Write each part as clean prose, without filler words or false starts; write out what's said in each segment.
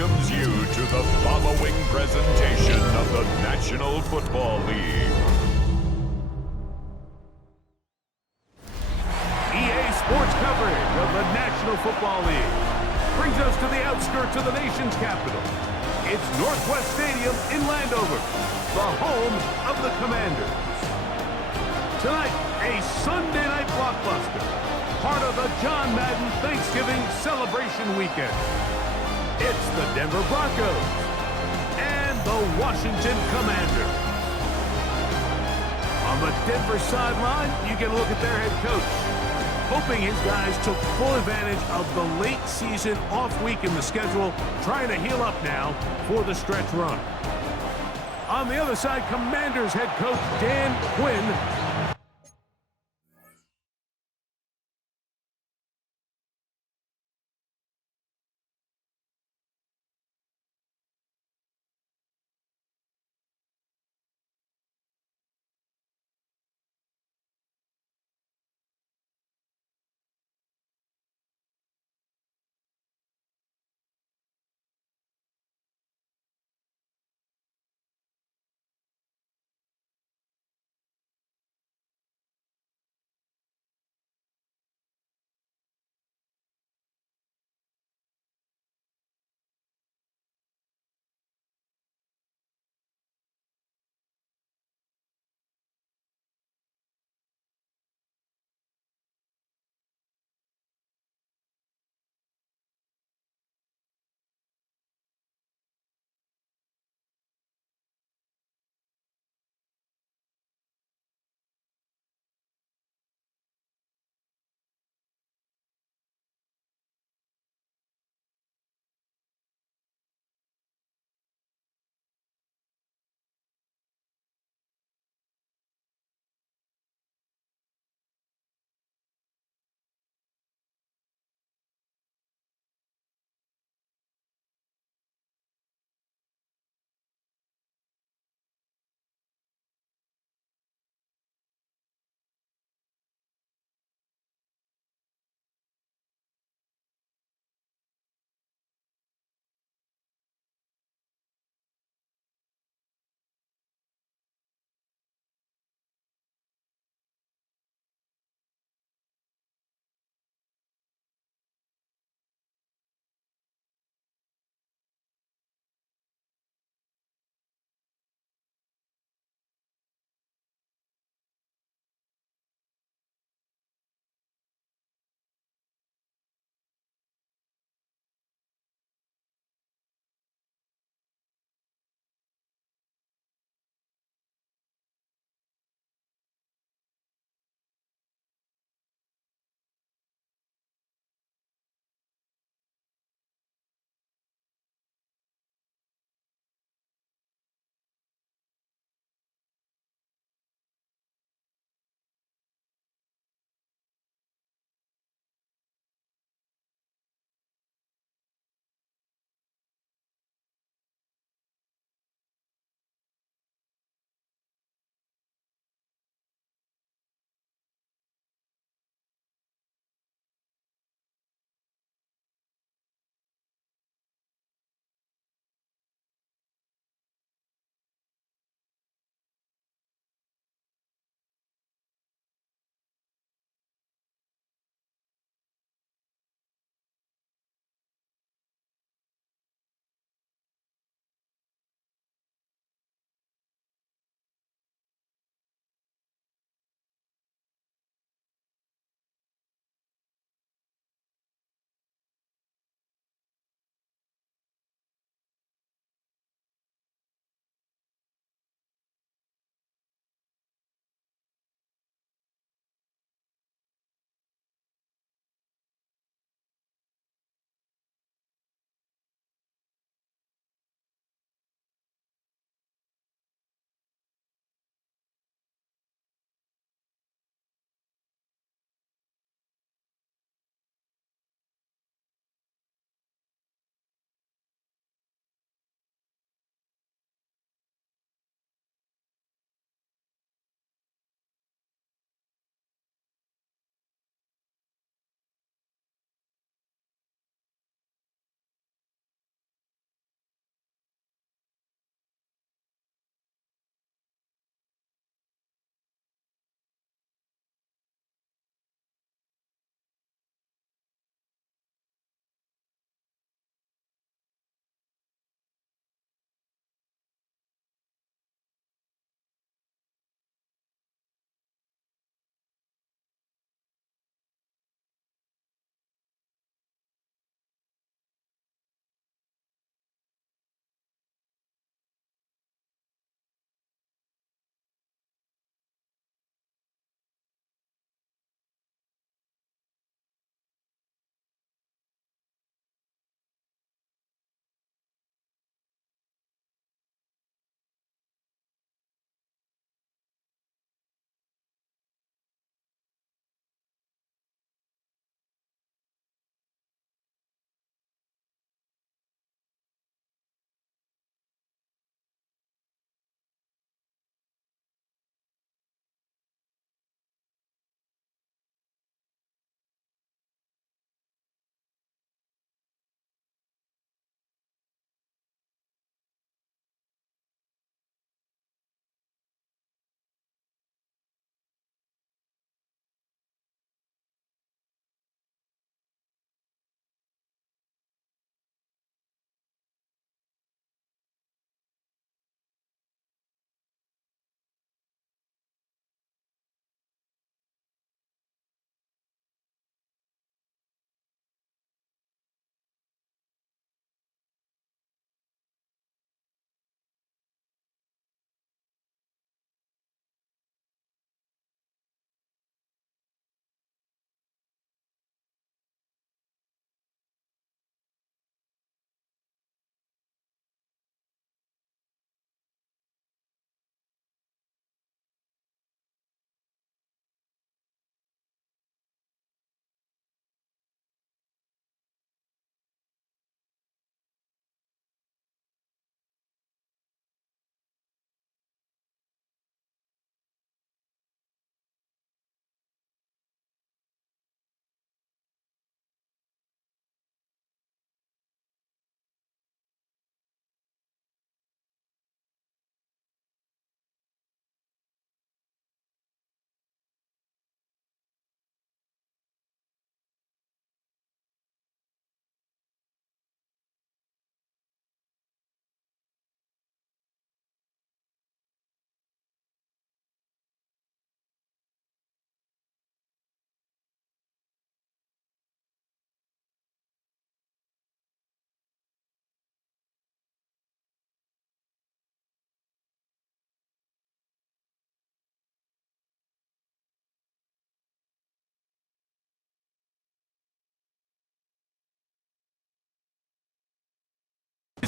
welcomes you to the following presentation of the National Football League. EA Sports coverage of the National Football League brings us to the outskirts of the nation's capital. It's Northwest Stadium in Landover, the home of the Commanders. Tonight, a Sunday night blockbuster, part of the John Madden Thanksgiving celebration weekend. It's the Denver Broncos and the Washington Commanders. On the Denver sideline, you get a look at their head coach, hoping his guys took full advantage of the late season off week in the schedule, trying to heal up now for the stretch run. On the other side, Commanders head coach Dan Quinn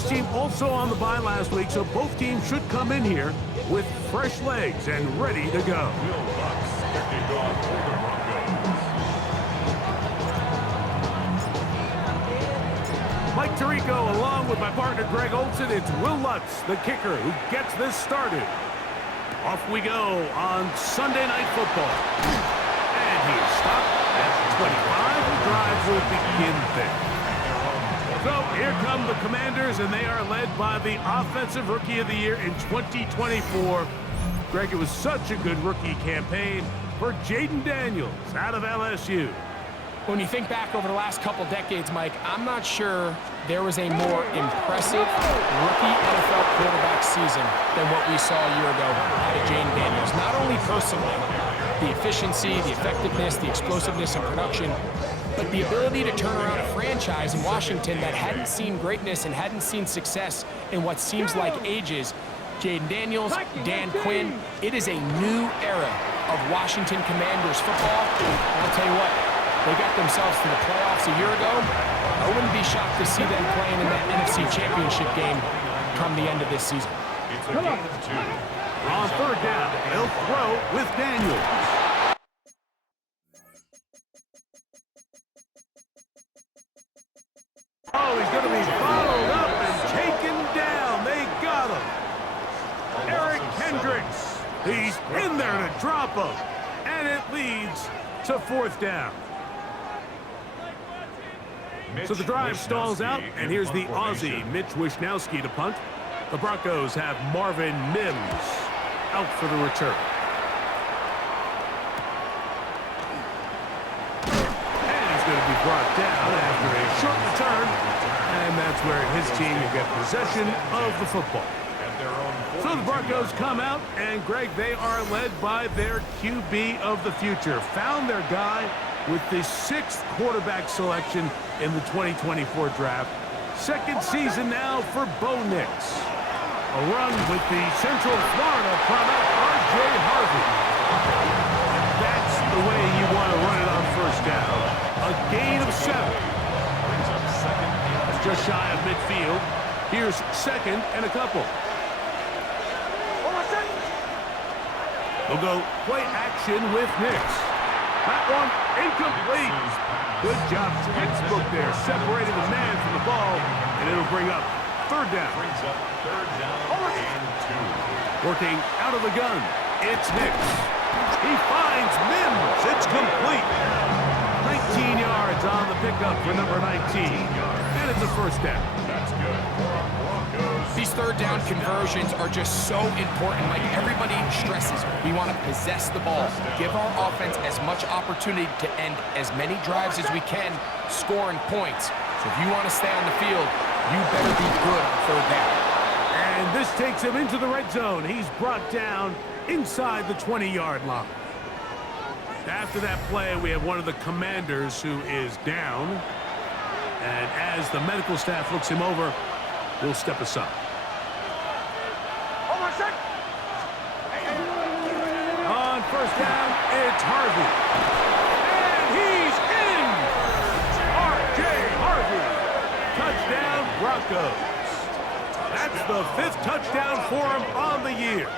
This team also on the bye last week, so both teams should come in here with fresh legs and ready to go. Will Lutz kicking off for the Broncos. Mike Tirico along with my partner Greg Olson. It's Will Lutz, the kicker, who gets this started. Off we go on Sunday Night Football. And he is stopped at 25. The drive will begin there. So here come the Commanders, and they are led by the Offensive Rookie of the Year in 2024. Greg, it was such a good rookie campaign for Jaden Daniels out of LSU. When you think back over the last couple decades, Mike, I'm not sure there was a more impressive rookie NFL quarterback season than what we saw a year ago out of Jaden Daniels. Not only personally, the efficiency, the effectiveness, the explosiveness in production, but the ability to turn around a franchise in Washington that hadn't seen greatness and hadn't seen success in what seems like ages. Jaden Daniels, Dan Quinn, it is a new era of Washington Commanders football. And I'll tell you what, they got themselves to the playoffs a year ago. I wouldn't be shocked to see them playing in that NFC Championship game come the end of this season. It's a gain of 2. On third down, they'll throw with Daniels. Oh, he's going to be followed up and taken down. They got him. Eric Hendricks. He's in there to drop him. And it leads to fourth down. So the drive stalls out, and here's the Aussie, Mitch Wishnowsky, to punt. The Broncos have Marvin Mims out for the return. And he's going to be brought down after a short return, and that's where his team will get possession of the football. So the Broncos come out, and Greg, they are led by their QB of the future. Found their guy with the 6th quarterback selection in the 2024 draft. Second season now for Bo Nix. A run with the Central Florida product, R.J. Harvey. That's the way you want to run it on first down. A gain of 7. That's just shy of midfield. Here's second and a couple. They'll go play action with Nix. That one incomplete. Good job, textbook there, separating the man from the ball, and it'll bring up third down. And 2. Working out of the gun, it's Nix. He finds Mims. It's complete. 19 yards on the pickup for number 19, and it's a first down. That's good. These third down conversions are just so important. Like everybody stresses, we want to possess the ball, give our offense as much opportunity to end as many drives as we can, scoring points. So if you want to stay on the field, you better be good on third down. And this takes him into the red zone. He's brought down inside the 20-yard line. After that play, we have one of the Commanders who is down. And as the medical staff looks him over, we'll step aside. On first down, it's Harvey. And he's in! R.J. Harvey. Touchdown, Broncos. That's the 5th touchdown for him on the year.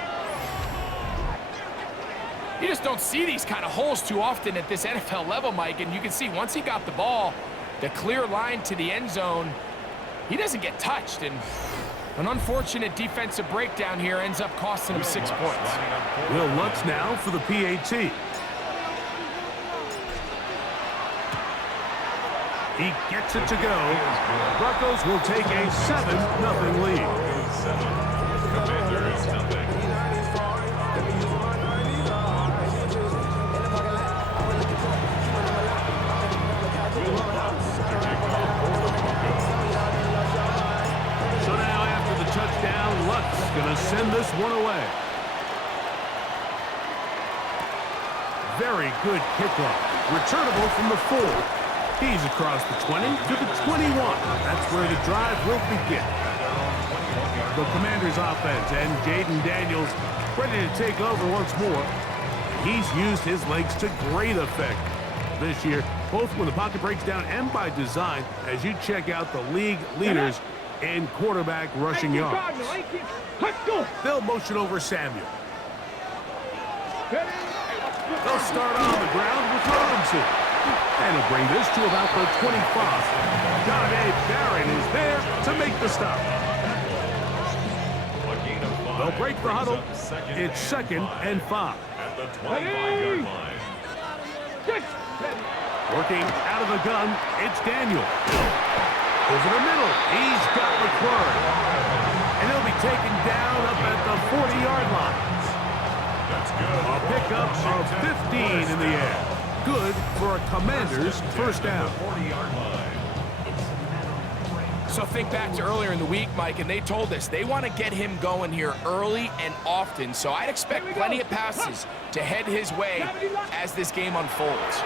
You just don't see these kind of holes too often at this NFL level, Mike. And you can see once he got the ball, the clear line to the end zone, he doesn't get touched. And an unfortunate defensive breakdown here ends up costing him 6 points. Will Lutz now for the PAT. He gets it to go. Broncos will take a 7-0 lead. Commanders nothing. Touchdown, Lutz gonna send this one away. Very good kickoff. Returnable from the 4. He's across the 20 to the 21. That's where the drive will begin. The Commanders offense and Jaden Daniels ready to take over once more. He's used his legs to great effect this year, both when the pocket breaks down and by design. As you check out the league leaders, in quarterback rushing yards. They'll motion over Samuel. They'll start on the ground with Robinson. And he'll bring this to about the 25. Dante Barron is there to make the stop. They'll break the huddle. It's 2nd and 5. At the 25-yard line. Working out of the gun, it's Daniel. Over the middle, he's got McClure. And he'll be taken down up at the 40-yard line. That's good. A pickup of 15 in the air. Good for a Commander's first down. 40-yard line. So think back to earlier in the week, Mike, and they told us they want to get him going here early and often. So I'd expect plenty of passes to head his way as this game unfolds.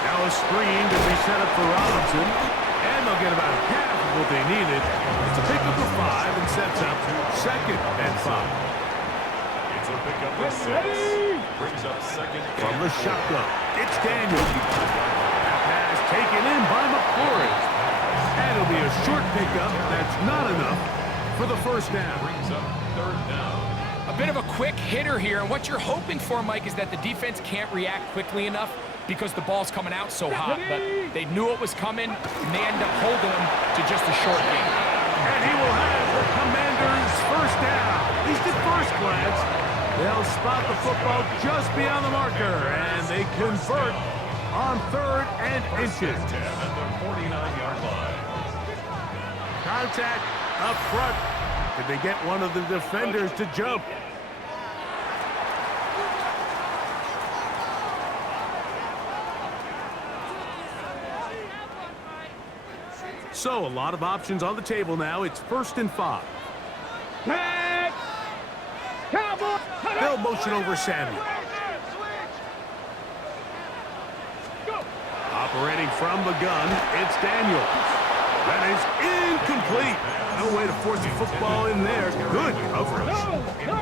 Now a screen to be set up for Robinson. And they'll get about half of what they needed. It's a pickup of 5 and sets up 2nd and 5. It's a pickup of 6. Brings up 2nd From the shotgun, it's Daniel. That pass taken in by McClure. And it'll be a short pickup. That's not enough for the first down. Brings up 3rd down. A bit of a quick hitter here, and what you're hoping for, Mike, is that the defense can't react quickly enough because the ball's coming out so hot. But they knew it was coming, and they end up holding them to just a short game. And he will have the Commanders' first down. At least at first glance, they'll spot the football just beyond the marker, and they convert on 3rd and inches. 10 at the 49-yard line. Contact up front. Did they get one of the defenders to jump? So a lot of options on the table now. It's 1st and 5. They'll motion over Samuel. Operating from the gun, it's Daniel. That is incomplete. No way to force the football in there. Good coverage.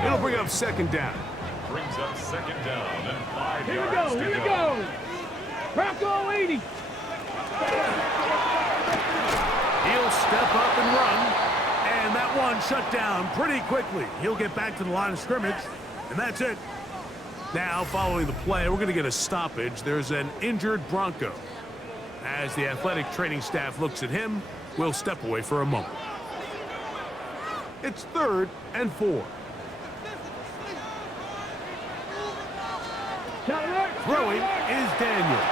It'll bring up 2nd down. Brings up 2nd down and 5 Here we yards go, to here we go. Bronco 80. He'll step up and run. And that one shut down pretty quickly. He'll get back to the line of scrimmage. And that's it. Now, following the play, we're going to get a stoppage. There's an injured Bronco. As the athletic training staff looks at him, we'll step away for a moment. It's 3rd and 4. Throwing is Daniel.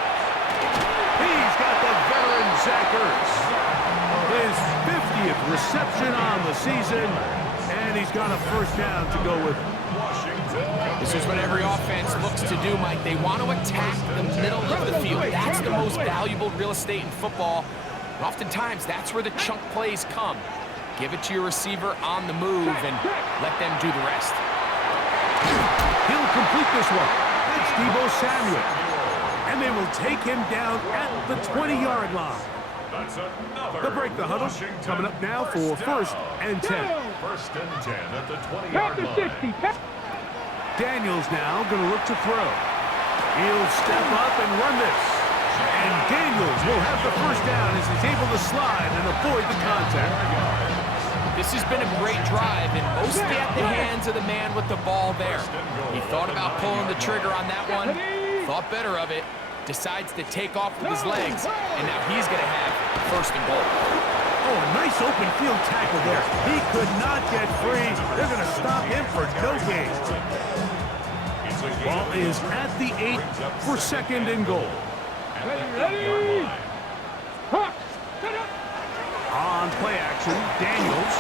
He's got the veteran Zach Ertz. His 50th reception on the season, and he's got a first down to go with. This is what every offense looks to do, Mike. They want to attack the middle of the field. That's the most valuable real estate in football. And oftentimes, that's where the chunk plays come. Give it to your receiver on the move and let them do the rest. He'll complete this one. It's Deebo Samuel. And they will take him down at the 20-yard line. That's another. They'll break the huddle. Coming up now for 1st and 10. 1st and 10 at the 20-yard line. Daniels now going to look to throw. He'll step up and run this. And Daniels will have the first down as he's able to slide and avoid the contact. This has been a great drive, and mostly at the hands of the man with the ball there. He thought about pulling the trigger on that one, thought better of it, decides to take off with his legs, and now he's going to have 1st and goal. Oh, a nice open field tackle there. He could not get free. They're going to stop him for no gain. Ball is at the 8 for 2nd and goal. Ready? On play action, Daniels.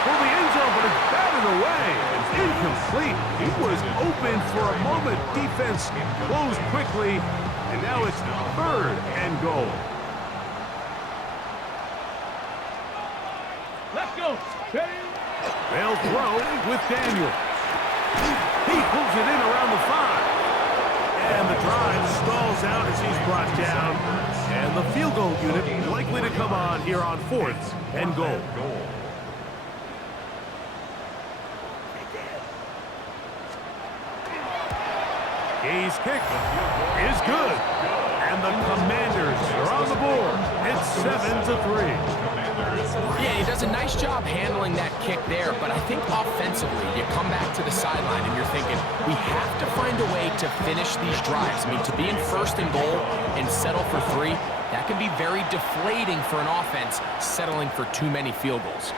For the end zone, but it's batted away. It's incomplete. He was open for a moment. Defense closed quickly, and now it's 3rd and goal. Let's go. They'll throw with Daniel. He pulls it in around the 5. And the drive stalls out as he's brought down. And the field goal unit likely to come on here on 4th and goal. His kick is good. And And the Commanders are on the board. It's 7-3. Yeah, he does a nice job handling that kick there, but I think offensively, you come back to the sideline and you're thinking, we have to find a way to finish these drives. I mean, to be in first and goal and settle for 3, that can be very deflating for an offense, settling for too many field goals.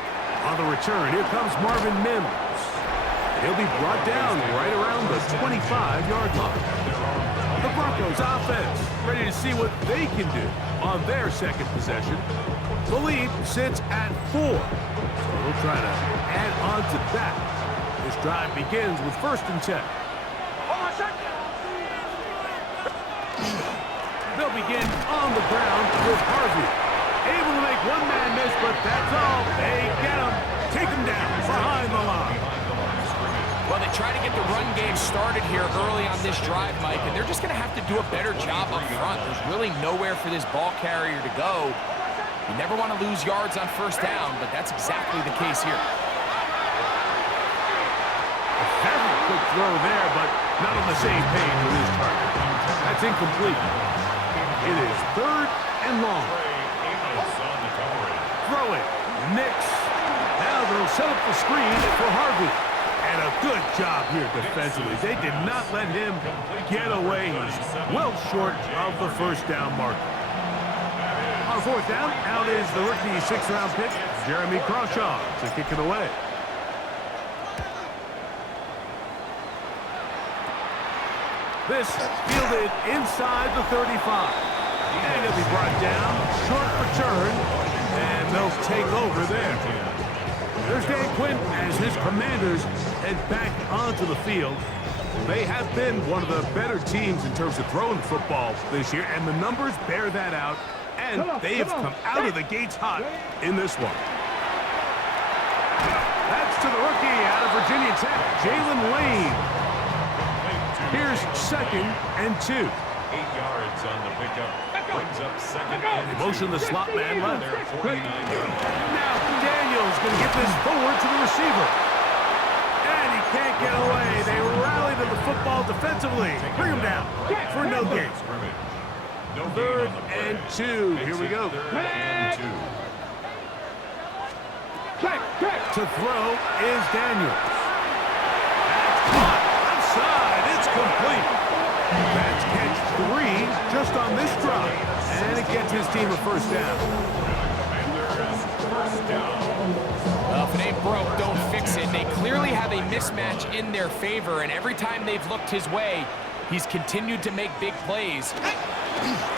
On the return, here comes Marvin Mims. He'll be brought down right around the 25-yard line. The Broncos offense ready to see what they can do on their second possession. The lead sits at 4, so they'll try to add on to that. This drive begins with 1st and 10. They'll begin on the ground with Harvey. Able to make one man miss, but that's all. They get him. Take him down behind the line. Well, they try to get the run game started here early on this drive, Mike, and they're just going to have to do a better job up front. There's really nowhere for this ball carrier to go. You never want to lose yards on 1st down, but that's exactly the case here. A very quick throw there, but not on the same page with his target. That's incomplete. It is 3rd and long. Throw it. Nix. Now they'll set up the screen for Harvey. And a good job here defensively. They did not let him get away. He's well short of the 1st down marker. On 4th down, out is the rookie 6th-round pick, Jeremy Crawshaw, to kick it away. This fielded inside the 35. And he'll be brought down, short return, and they'll take over there. There's Dan Quinn as his Commanders head back onto the field. They have been one of the better teams in terms of throwing football this year, and the numbers bear that out. And they have come out of the gates hot in this one. That's to the rookie out of Virginia Tech, Jalen Lane. Here's 2nd and 2. 8 yards on the pickup. Brings up 2nd and 2. Motion the slot man left. Now Daniels going to get this forward to the receiver. And he can't get away. They rally to the football defensively. Bring him down for no gain. 3rd and 2. Here we go. 3rd and 2. To throw is Daniels. That's caught. Outside. It's complete. That's catch 3 just on this drive. And it gets his team a 1st down. Well, if it ain't broke, don't fix it. They clearly have a mismatch in their favor, and every time they've looked his way, he's continued to make big plays.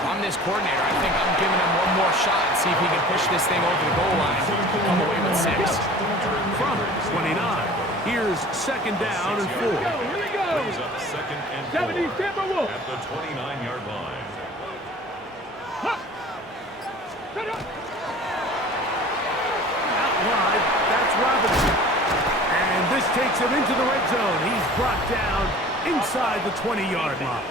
I'm this coordinator. I think I'm giving him one more shot and see if he can push this thing over the goal line and come away with 6. From 29. Here's 2nd down and 4. Here we go. Brings up 2nd and 70 4 Timberwolves. at the 29-yard line. Out wide, that's Robinson. And this takes him into the red zone. He's brought down inside the 20-yard line.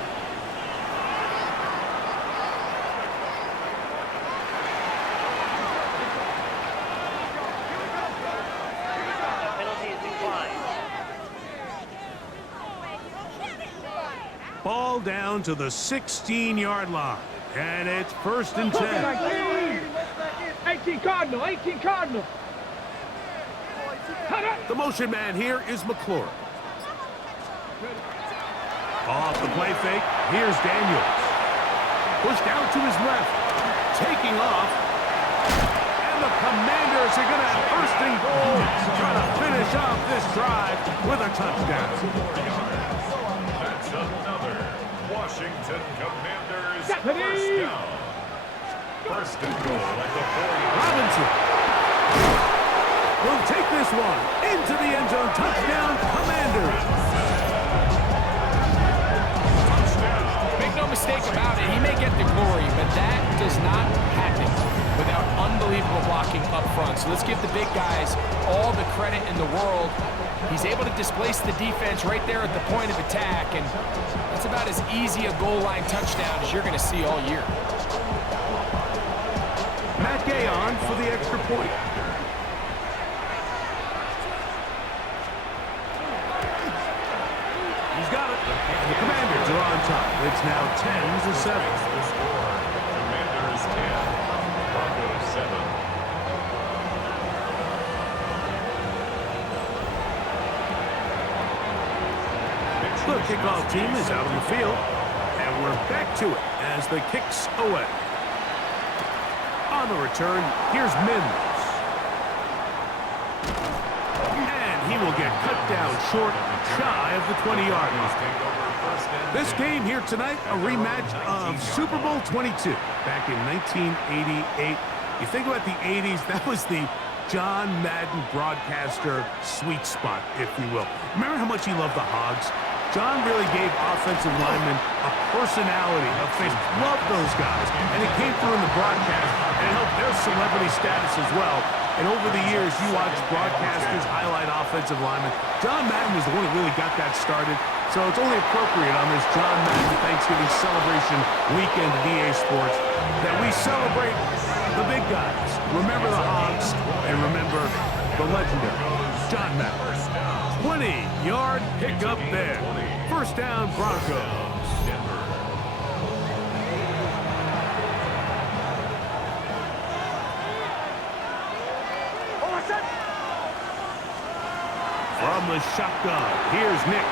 Ball down to the 16-yard line. And it's 1st and 10. 18 Cardinal, 18 Cardinal. The motion man here is McClure. Off the play fake, here's Daniels. Pushed out to his left, taking off. And the Commanders are going to have 1st and goal, trying to finish off this drive with a touchdown. That's another Washington Commanders 1st down. 1st and goal at the 40. Robinson will take this one into the end zone. Touchdown, Commanders. Make no mistake about it, he may get the glory, but that does not happen without unbelievable blocking up front. So let's give the big guys all the credit in the world. He's able to displace the defense right there at the point of attack, and that's about as easy a goal line touchdown as you're going to see all year. Matt Gay on for the extra point. He's got it. The Commanders are on top. It's now 10-7. The kickoff team is out on the field, and we're back to it as the kick's away. On the return, here's Mims. And he will get cut down short, shy of the 20-yard line. This game here tonight, a rematch of Super Bowl 22 back in 1988. You think about the 80s, that was the John Madden broadcaster sweet spot, if you will. Remember how much he loved the Hogs? John really gave offensive linemen a personality, a face. Loved those guys. And it came through in the broadcast and helped their celebrity status as well. And over the years, you watch broadcasters highlight offensive linemen. John Madden was the one who really got that started. So it's only appropriate on this John Madden Thanksgiving celebration weekend at EA Sports that we celebrate the big guys. Remember the Hogs and remember the legendary John Madden. 20-yard pickup there. First down, Broncos. From the shotgun, here's Nix.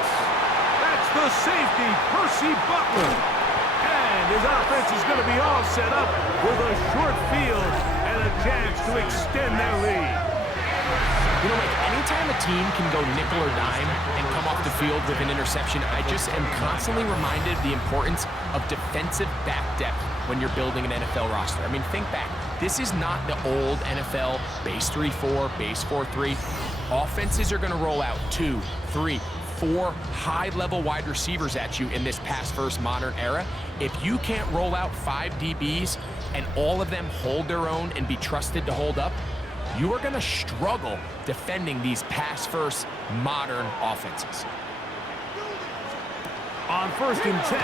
That's the safety, Percy Butler. And his offense is going to be all set up with a short field and a chance to extend their lead. You know, like, anytime a team can go nickel or dime and come off the field with an interception, I just am constantly reminded of the importance of defensive back depth when you're building an NFL roster. I mean, think back. This is not the old NFL base 3-4, base 4-3. Offenses are going to roll out 2, 3, 4 high-level wide receivers at you in this pass-first modern era. If you can't roll out 5 DBs and all of them hold their own and be trusted to hold up, you are going to struggle defending these pass-first modern offenses. On 1st and 10,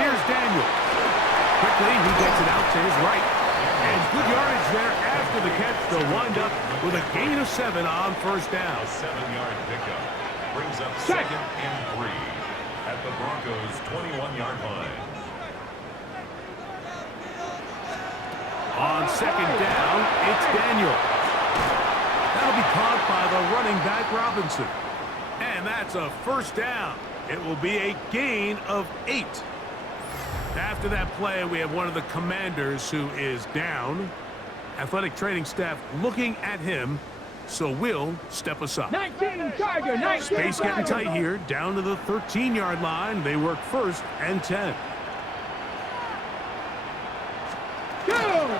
here's Daniel. Quickly, he gets it out to his right. And good yardage there after the catch. They'll wind up with a gain of 7 on 1st down. A 7-yard pickup brings up 2nd and 3 at the Broncos' 21-yard line. On 2nd down, it's Daniel. That'll be caught by the running back Robinson. And that's a 1st down. It will be a gain of 8. After that play, we have one of the commanders who is down. Athletic training staff looking at him, so we'll step aside. 19 Tiger, 19 Space getting Tiger. tight here, down to the 13-yard line. They work 1st and 10. Go!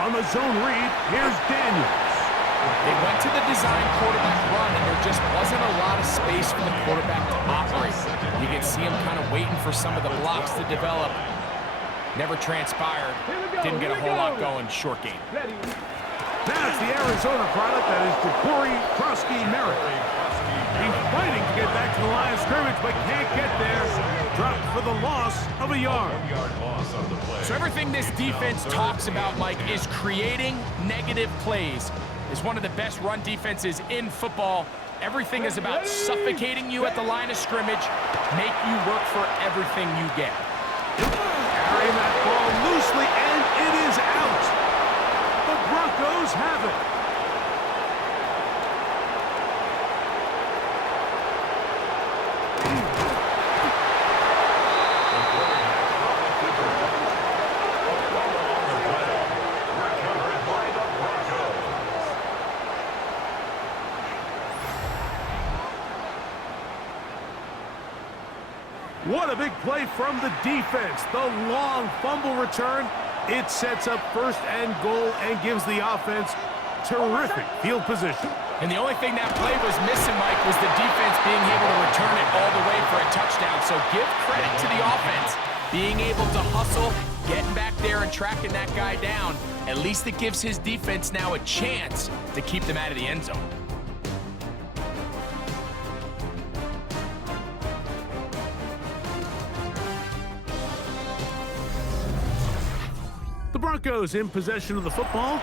On the zone read, here's Daniels. They went to the design quarterback run, and there just wasn't a lot of space for the quarterback to operate. You can see him kind of waiting for some of the blocks to develop. Never transpired. Didn't get a whole lot going. Short game. Ready. Now it's the Arizona product that is Ja'Cory Merritt. He's fighting to get back to the line of scrimmage, but can't get there. Dropped for the loss of a yard. So everything this defense talks about, Mike, is creating negative plays. Is one of the best run defenses in football. Everything is about suffocating you at the line of scrimmage, make you work for everything you get. Carrying that ball loosely, and it is out. The Broncos have it. What a big play from the defense. The long fumble return. It sets up 1st and goal and gives the offense terrific field position. And the only thing that play was missing, Mike, was the defense being able to return it all the way for a touchdown. So give credit to the offense being able to hustle, getting back there and tracking that guy down. At least it gives his defense now a chance to keep them out of the end zone. The Broncos in possession of the football.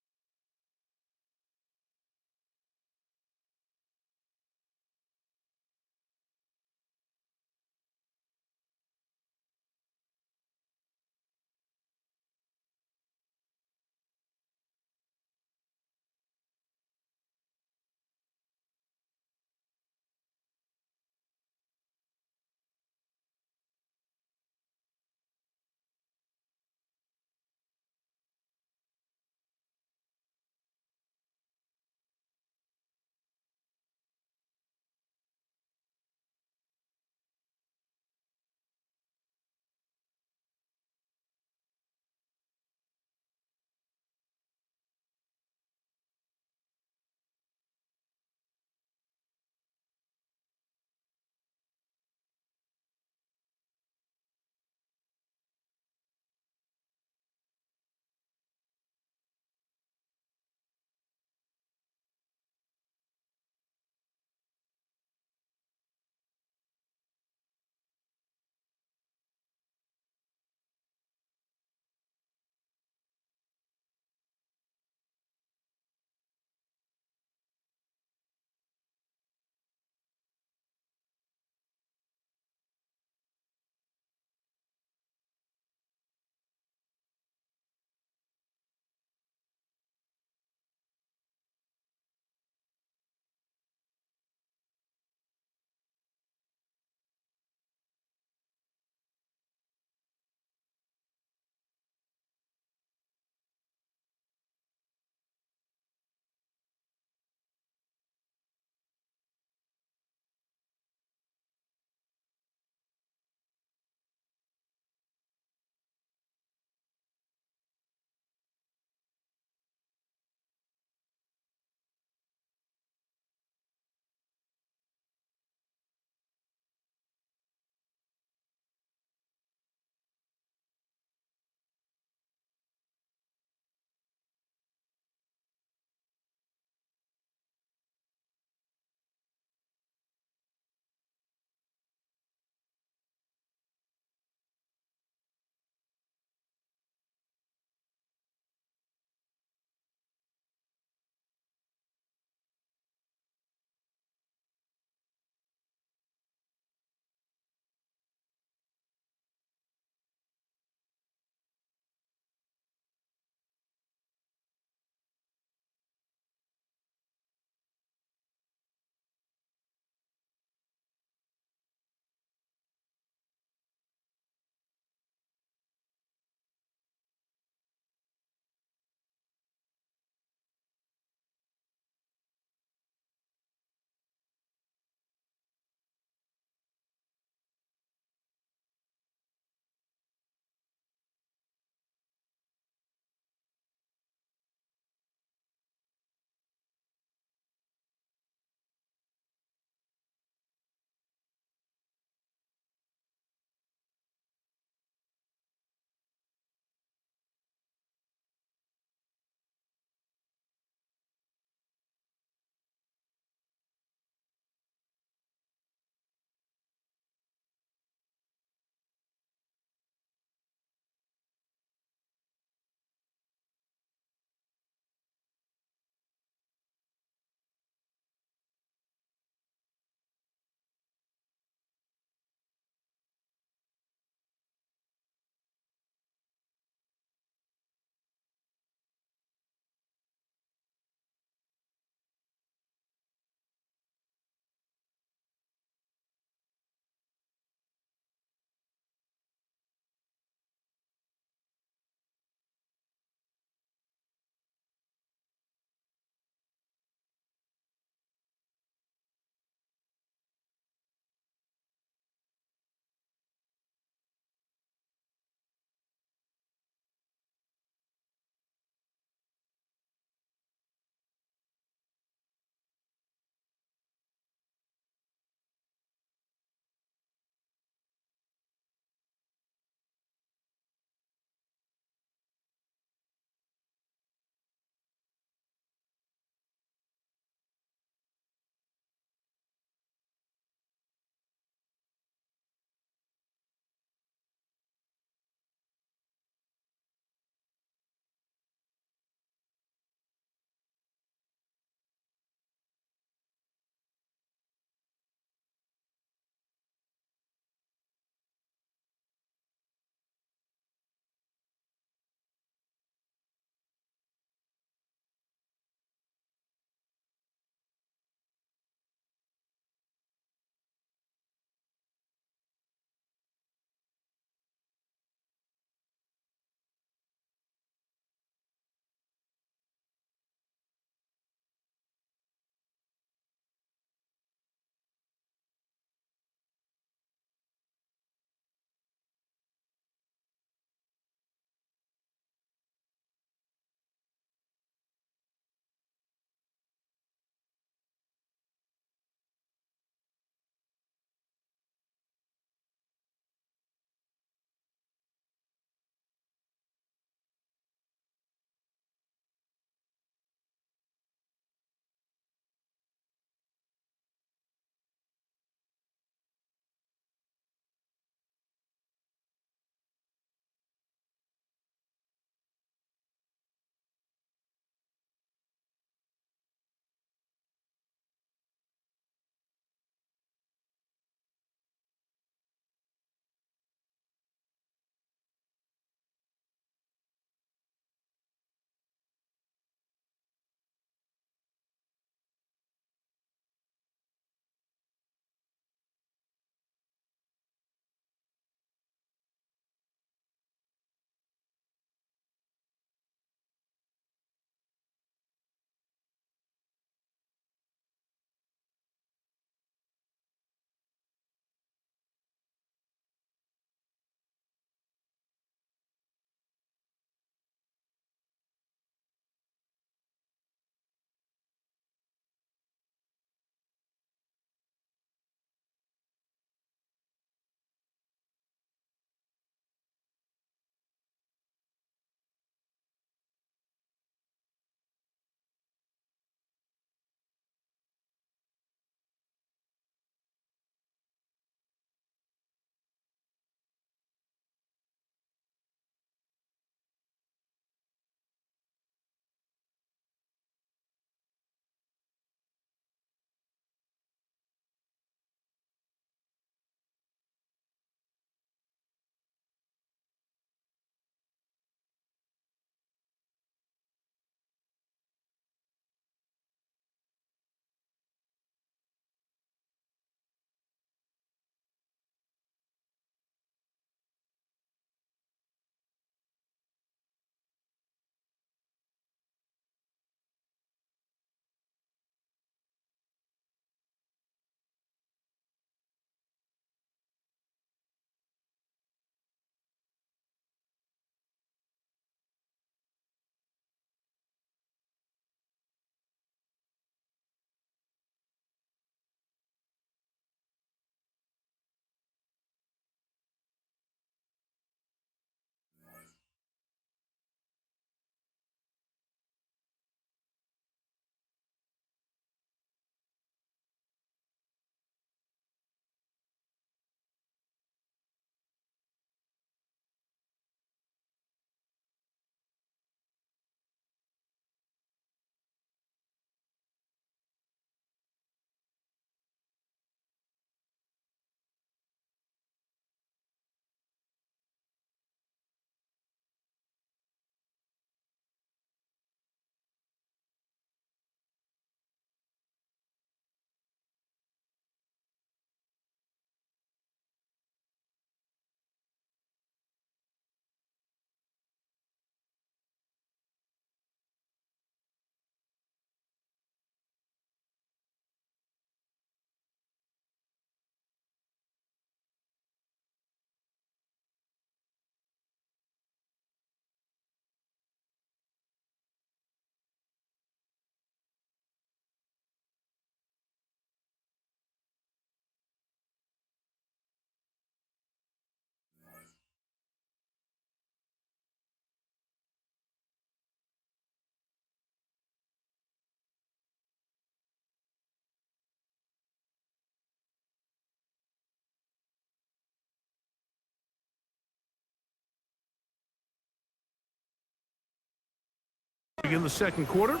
Begin the second quarter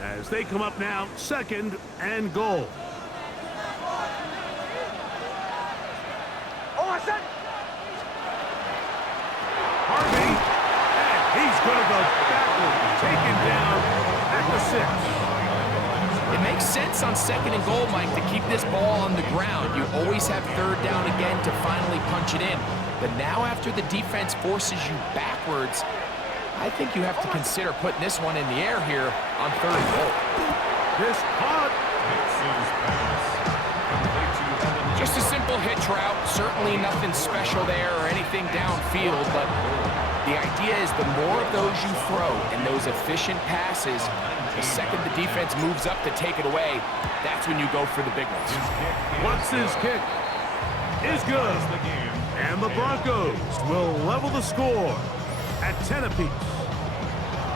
as they come up now, 2nd and goal. Harvey, and he's going to go backward, taken down at the 6. It makes sense on 2nd and goal, Mike, to keep this ball on the ground. You always have 3rd down again to finally punch it in. But now after the defense forces you backwards, I think you have to consider putting this one in the air here on 3rd and goal. This caught. Just a simple hitch route. Certainly nothing special there or anything downfield, but the idea is the more of those you throw and those efficient passes, the second the defense moves up to take it away, that's when you go for the big ones. Once his kick is good, and the Broncos will level the score at 10 apiece.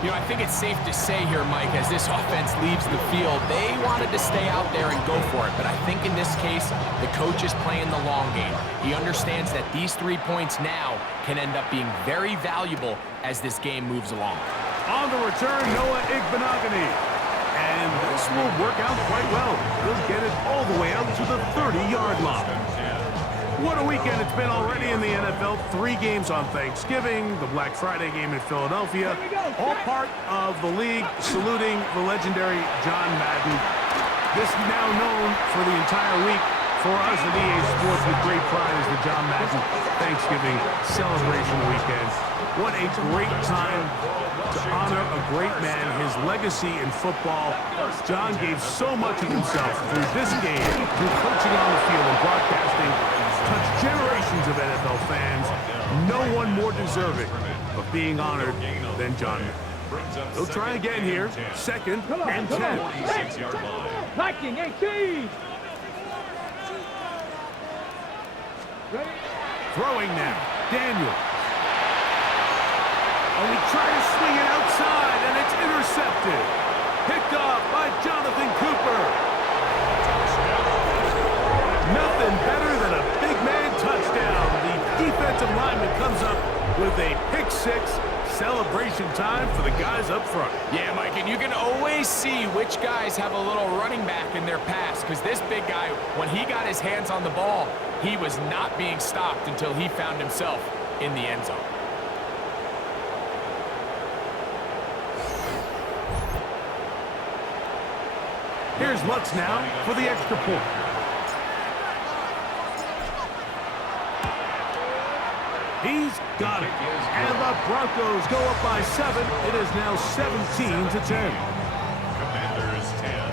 You know, I think it's safe to say here, Mike, as this offense leaves the field, they wanted to stay out there and go for it. But I think in this case, the coach is playing the long game. He understands that these 3 points now can end up being very valuable as this game moves along. On the return, Noah Igbenogany. And this will work out quite well. He'll get it all the way out to the 30-yard line. What a weekend it's been already in the NFL. 3 games on Thanksgiving, the Black Friday game in Philadelphia, all part of the league saluting the legendary John Madden. This is now known for the entire week for us at EA Sports with great pride as the John Madden Thanksgiving celebration weekend. What a great time to honor a great man, his legacy in football. John gave so much of himself through this game, through coaching on the field and broadcasting, touched generations of NFL fans. No one more deserving of being honored than John. He'll try again here. 2nd and 10. Liking 18. Ready? Throwing now. Daniel. And we try to swing it outside, and it's intercepted. Picked off by Jonathan Cooper. Nothing better than a big man touchdown. The defensive lineman comes up with a pick 6. Celebration time for the guys up front. Yeah, Mike, and you can always see which guys have a little running back in their pass, because this big guy, when he got his hands on the ball, he was not being stopped until he found himself in the end zone. Here's Lutz now for the extra point. He's got it. And the Broncos go up by 7. It is now 17-10. Commanders 10.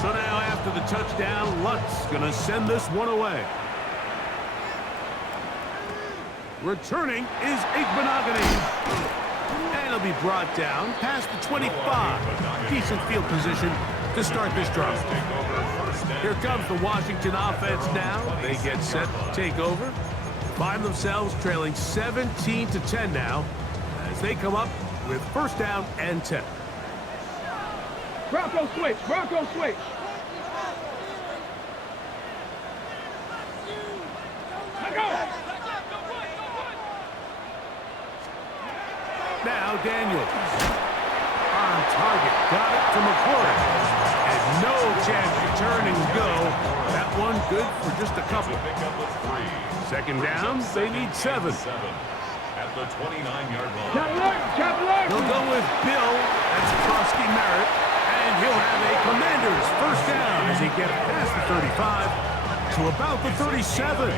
So now after the touchdown, Lutz going to send this one away. Returning is Igbenogany. And he'll be brought down past the 25. Decent field position to start this drive. Here comes the Washington offense now. They get set to take over. Find themselves trailing 17-10 now as they come up with 1st down and 10. Bronco switch. Bronco switch. Let go. Now Daniels on target, got it to McCoy, and no chance to turn and go. That one good for just a couple. 2nd down, they need 7. At the 29-yard line. They'll go with Bill, that's Krosky Merritt, and he'll have a Commanders 1st down as he gets past the 35 to about the 37.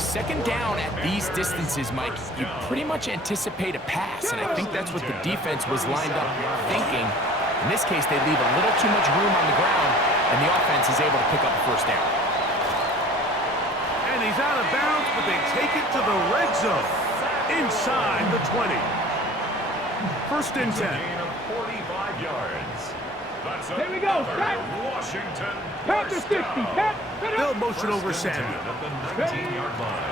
2nd down at these distances, Mike, you pretty much anticipate a pass, and I think that's what the defense was lined up thinking. In this case, they leave a little too much room on the ground, and the offense is able to pick up a 1st down. And he's out of bounds, but they take it to the red zone, inside the 20. 1st and 10. Gain of 45 yards. That's Here we go. Washington. Pat to 60. Pat. They'll motion over Samuel. At the 19-yard line.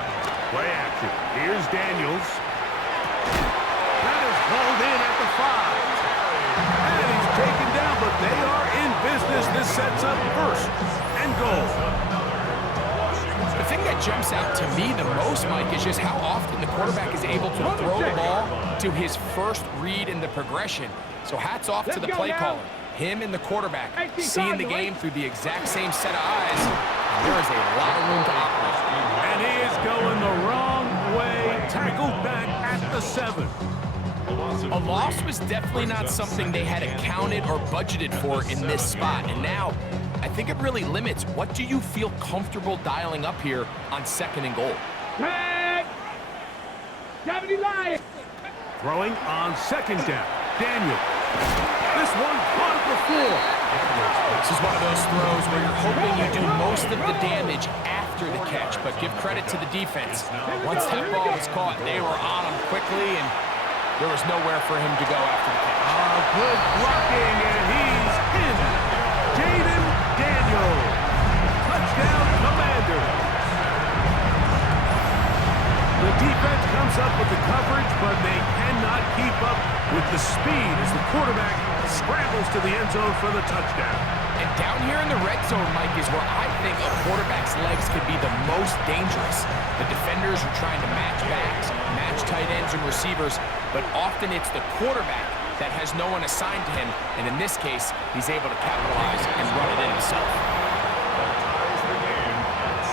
Play action. Here's Daniels. That is hauled in at the 5. And he's taken down, but They are in business. This sets up first and goal. The thing that jumps out to me the most, Mike, is just how often the quarterback is able to throw the ball to his first read in the progression. So hats off to the play caller. Him and the quarterback seeing the game through the exact same set of eyes. There is a lot of room to operate. And he is going the wrong way. Tackled back at the 7. A loss was definitely not something they had accounted or budgeted for in this spot. And now, I think it really limits what do you feel comfortable dialing up here on 2nd and goal. Tag! 70 line. Throwing on 2nd down. Daniel. This one caught at the floor. This is one of those throws where you're hoping you do most of the damage after the catch, but give credit to the defense. Once that ball was caught, they were on him quickly, and there was nowhere for him to go after the catch. Good blocking, and he's in. Jaden Daniel. Touchdown, Commanders. The defense comes up with the coverage, but they cannot keep up with the speed as the quarterback scrambles to the end zone for the touchdown. And down here in the red zone, Mike, is where I think a quarterback's legs could be the most dangerous. The defenders are trying to match backs, match tight ends and receivers, but often it's the quarterback that has no one assigned to him, and in this case, he's able to capitalize and run it in himself. Ties the game at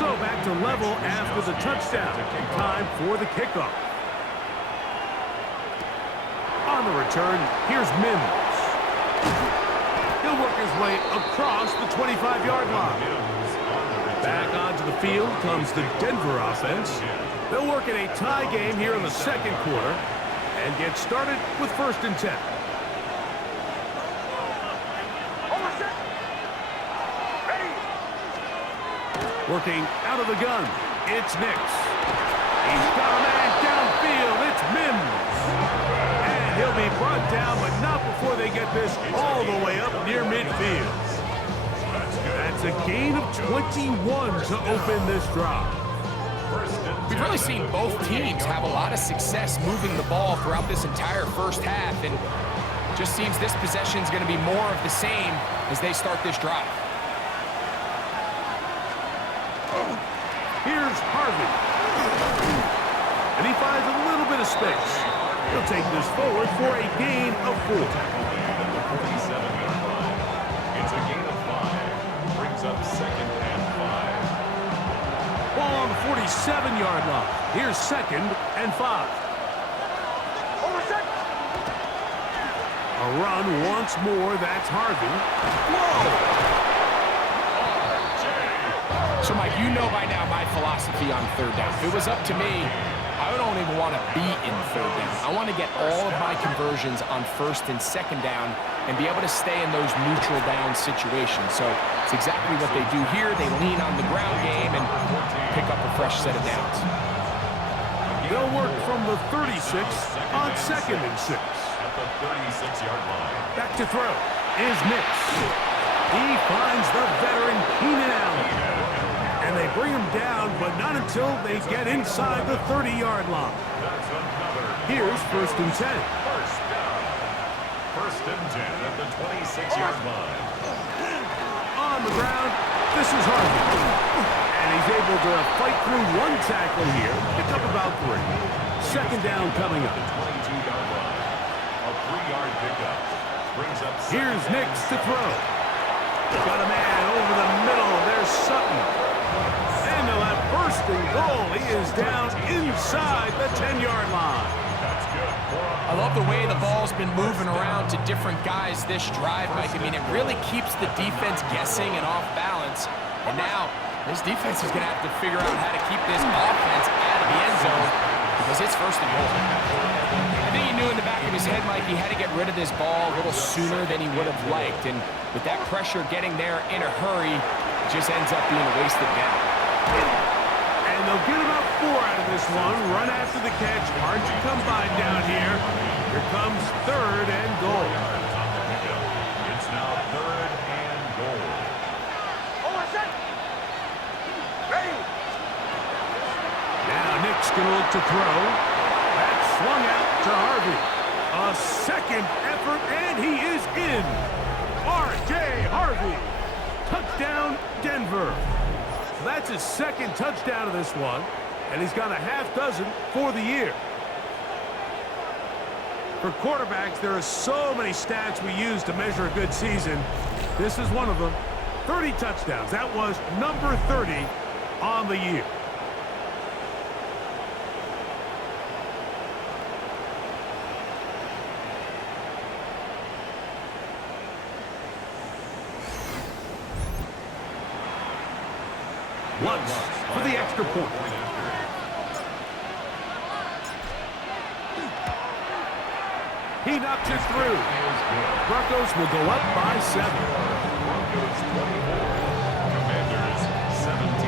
17. So back to level after the touchdown. Time for the kickoff. On the return, here's Mims. He'll work his way across the 25-yard line. Back onto the field comes the Denver offense. They'll work in a tie game here in the 2nd quarter and get started with 1st and 10. Working out of the gun, it's Nix. He's got a man downfield, it's Mims. And he'll be brought down, but not before they get this all the way up near midfield. That's a gain of 21 to open this drive. We've really seen both teams have a lot of success moving the ball throughout this entire first half, and it just seems this possession is going to be more of the same as they start this drive. Here's Harvey. And he finds a little bit of space. He'll take this forward for a gain of 4. It's a gain of 5. Brings up 2nd and 5. Ball on the 47-yard line. Here's 2nd and 5. A run once more. That's Harvey. Whoa! So, Mike, you know by now my philosophy on 3rd down. If it was up to me, I don't even want to be in 3rd down. I want to get all of my conversions on 1st and 2nd down and be able to stay in those neutral down situations. So it's exactly what they do here. They lean on the ground game and pick up a fresh set of downs. They'll work from the 36 on 2nd and 6. At the 36-yard line. Back to throw is Nix. He finds the veteran Keenan Allen. And they bring him down, but not until they get inside the 30-yard line. That's another. Here's 1st and 10. First down. 1st and 10 at the 26-yard line. On the ground, this is Harvey. And he's able to fight through one tackle here, pick up about 3. 2nd down coming up. 22-yard line. A 3-yard pickup. Brings up. Here's Nix to throw. Got a man over the middle. There's Sutton. And they'll have 1st and goal. He is down inside the 10-yard line. That's good. I love the way the ball's been moving around to different guys this drive, Mike. I mean, it really keeps the defense guessing and off balance. And now, this defense is going to have to figure out how to keep this offense out of the end zone because it's 1st and goal. I think he knew in the back of his head, Mike, he had to get rid of this ball a little sooner than he would have liked. And with that pressure getting there in a hurry, it just ends up being a wasted down. And they'll get about 4 out of this one. Run after the catch. Hard to come by down here. Here comes 3rd and goal. It's now 3rd and goal. Ready? going to look to throw. That's swung out to Harvey. A second effort, and he is in. R.J. Harvey. Touchdown, Denver. That's his second touchdown of this one, and he's got a half dozen for the year. For quarterbacks, there are so many stats we use to measure a good season. This is one of them. 30 touchdowns. That was number 30 on the year. Once for the extra point. He knocks it through. Broncos will go up by 7. Broncos 24, Commanders 17.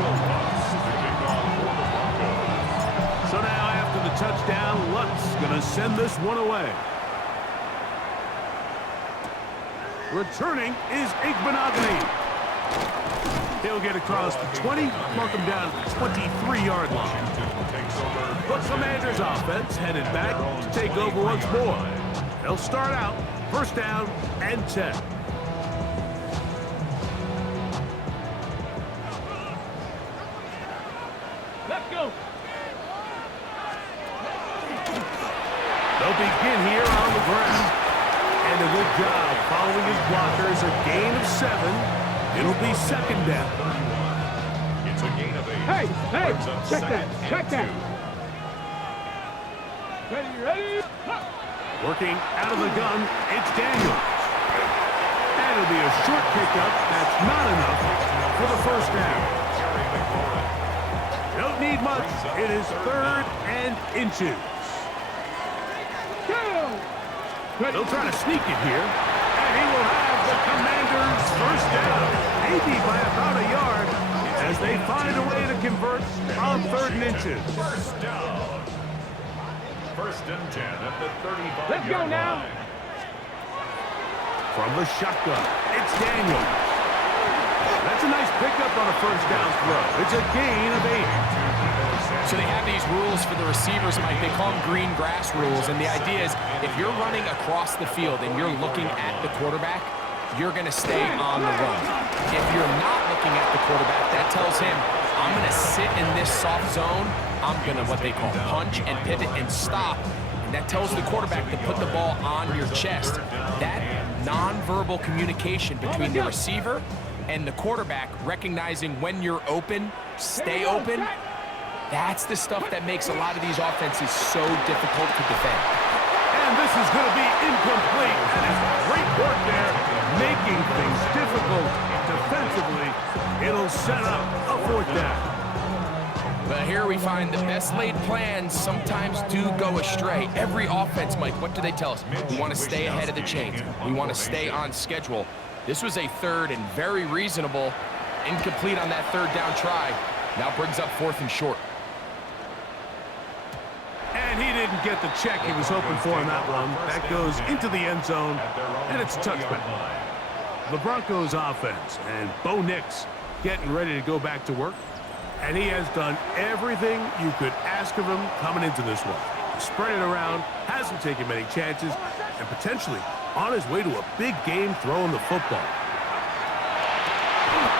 Will Lutz the kickoff for the Broncos. So now after the touchdown, Lutz going to send this one away. Returning is Igbenogany. He'll get across the 20, mark him down at the 23-yard line. The Commanders offense headed back to take over once more. They'll start out first down and 10. Let's go. They'll begin here on the ground. And a good job following his blockers. A gain of 7. It'll be second down. It's a gain of 8. Hey, Brings up check second that, and check that. 2. Ready? Working out of the gun, it's Daniels. That'll be a short pickup. That's not enough for the first down. Don't need much. It is 3rd and inches. They'll try to sneak it here. And he will have the Commanders' first down. Maybe by about a yard as they find a way to convert on 3rd and inches. First down. 1st and 10 at the 35-yard Let's go now. line. From the shotgun, it's Daniels. That's a nice pickup on a first down throw. It's a gain of 8. So they have these rules for the receivers, Mike. They call them green grass rules. And the idea is if you're running across the field and you're looking at the quarterback, you're going to stay on the run. If you're not looking at the quarterback, that tells him, I'm going to sit in this soft zone. I'm going to what they call punch and pivot and stop. And that tells the quarterback to put the ball on your chest. That nonverbal communication between the receiver and the quarterback, recognizing when you're open, stay open, that's the stuff that makes a lot of these offenses so difficult to defend. And this is going to be incomplete. And it's great work there, making things difficult defensively. It'll set up a 4th down. But here we find the best laid plans sometimes do go astray. Every offense, Mike, what do they tell us? We want to stay ahead of the chains. We want to stay on schedule. This was a 3rd and very reasonable, incomplete on that 3rd down try. Now brings up 4th and short. And he didn't get the check he was hoping for on that one. That goes into the end zone, and it's a touchback. The Broncos offense and Bo Nix getting ready to go back to work. And he has done everything you could ask of him coming into this one. He spread it around, hasn't taken many chances, and potentially on his way to a big game throwing the football.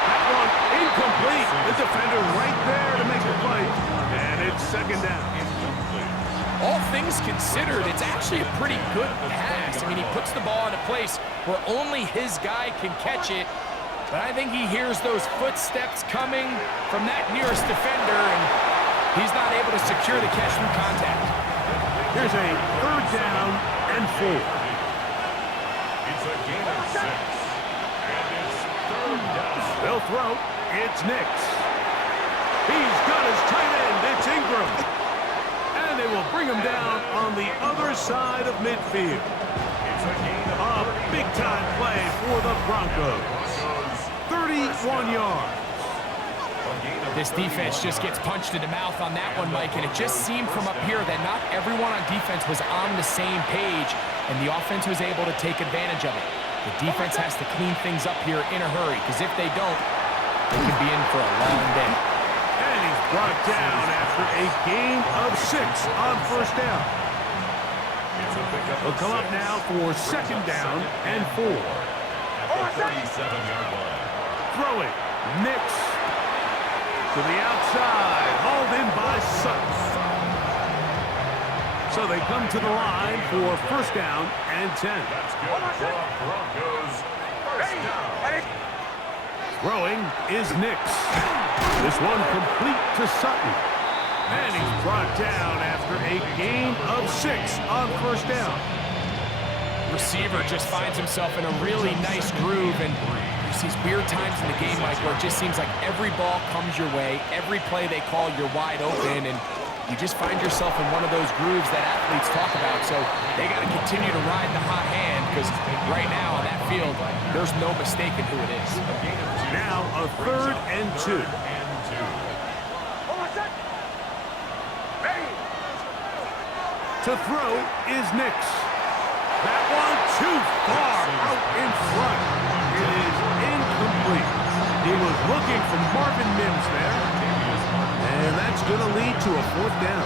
That one incomplete. The defender right there to make the play. And it's second down. All things considered, it's actually a pretty good pass. I mean, he puts the ball in a place where only his guy can catch it. But I think he hears those footsteps coming from that nearest defender, and he's not able to secure the catch through contact. Here's a 3rd down and 4. It's a gain of 6. And it's 3rd down. They'll throw. It's Nix. He's got his tight end. It's Ingram. And they will bring him down on the other side of midfield. It's a gain of A big-time play for the Broncos. 31 yards. This defense just gets punched in the mouth on that one, Mike, and it just seemed from up here that not everyone on defense was on the same page, and the offense was able to take advantage of it. The defense has to clean things up here in a hurry, because if they don't, they could be in for a long day. And he's brought down after a gain of 6 on first down. He'll come up now for second down and 4. At the 37-yard line. Throwing. Nix to the outside. Hauled in by Sutton. So they come to the line for first down and 10. That's good for the Broncos. First down. Throwing is Nix. This one complete to Sutton. And he's brought down after a gain of 6 on first down. Receiver just finds himself in a really nice groove, and there's these weird times in the game, Mike, where it just seems like every ball comes your way, every play they call, you're wide open, and you just find yourself in one of those grooves that athletes talk about. So they got to continue to ride the hot hand, because right now on that field, there's no mistaking who it is. Now a 3rd and 2. To throw is Nix. That one too far out in front. It is incomplete. He was looking for Marvin Mims there. And that's going to lead to a 4th down.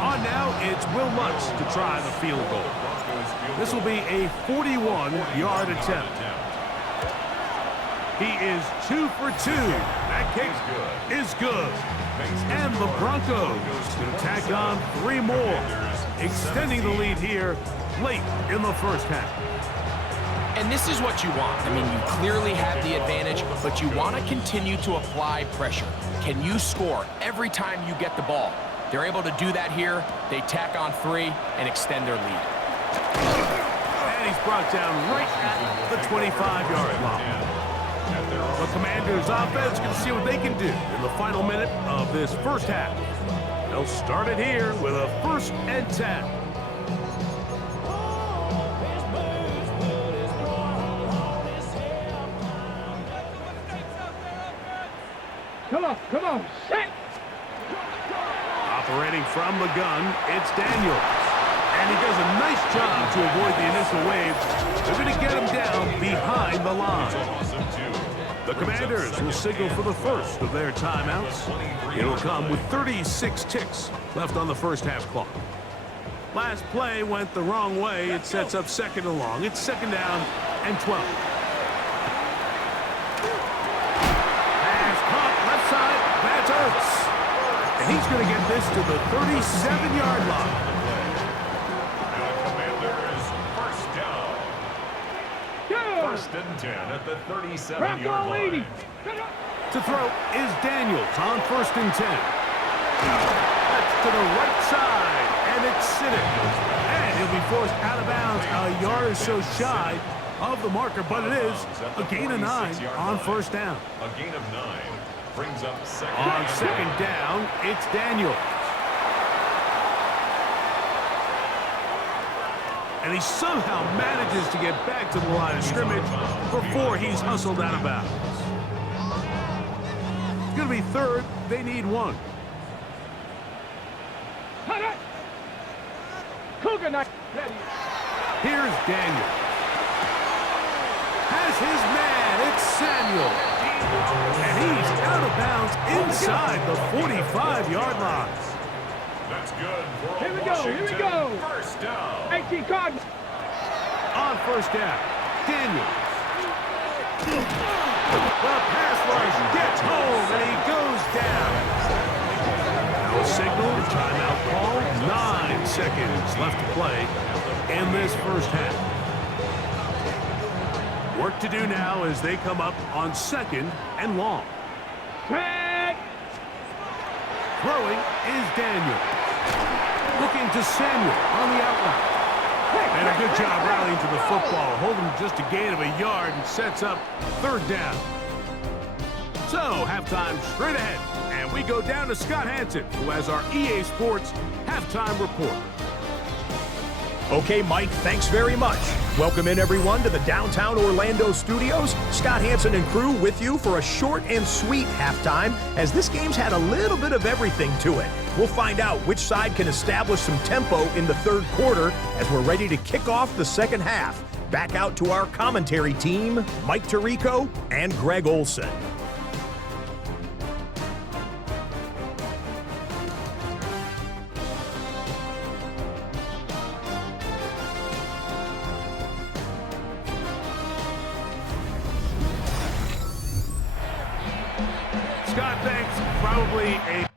On now, it's Will Lutz to try the field goal. This will be a 41-yard attempt. He is 2 for 2. That kick is good. And the Broncos going to tack on 3 more, extending the lead here late in the first half. And this is what you want. I mean, you clearly have the advantage, but you want to continue to apply pressure. Can you score every time you get the ball? They're able to do that here. They tack on 3 and extend their lead. And he's brought down right at the 25-yard line. The Commanders' offense can see what they can do in the final minute of this first half. They'll start it here with a 1st and 10. Come on, set! Operating from the gun, it's Daniels. And he does a nice job to avoid the initial wave. They're going to get him down behind the line. The Commanders will signal for the first of their timeouts. It'll come with 36 ticks left on the first half clock. Last play went the wrong way. It sets up 2nd and long. It's 2nd down and 12. Pass caught left side. That's Ertz. And he's going to get this to the 37-yard line. Commanders first down. First and 10 at the 37-yard line. To throw is Daniels on 1st and 10. That's to the right side, and it's Siddick. And he'll be forced out of bounds a yard or so shy of the marker, but it is a gain of 9 on first down. A gain of 9 brings up second. On 2nd down, it's Daniels. And he somehow manages to get back to the line of scrimmage before he's hustled out of bounds. It's going to be 3rd. They need 1. Here's Daniel. Has his man. It's Samuel. And he's out of bounds inside the 45-yard line. That's good for Here we go, here we go. First down. 18 card. On first down, Daniel. The pass rush gets home, and he goes down. No signal, timeout call. 9 seconds left to play in this first half. Work to do now as they come up on 2nd and long. Tag. Throwing is Daniel. Looking to Samuel on the outline. And a good job rallying to the football, holding just a gain of a yard and sets up 3rd down. So, halftime straight ahead, and we go down to Scott Hansen, who has our EA Sports halftime report. Okay, Mike, thanks very much. Welcome in, everyone, to the downtown Orlando studios. Scott Hansen and crew with you for a short and sweet halftime, as this game's had a little bit of everything to it. We'll find out which side can establish some tempo in the 3rd quarter as we're ready to kick off the 2nd half. Back out to our commentary team, Mike Tirico and Greg Olson. Scott, thanks. Probably a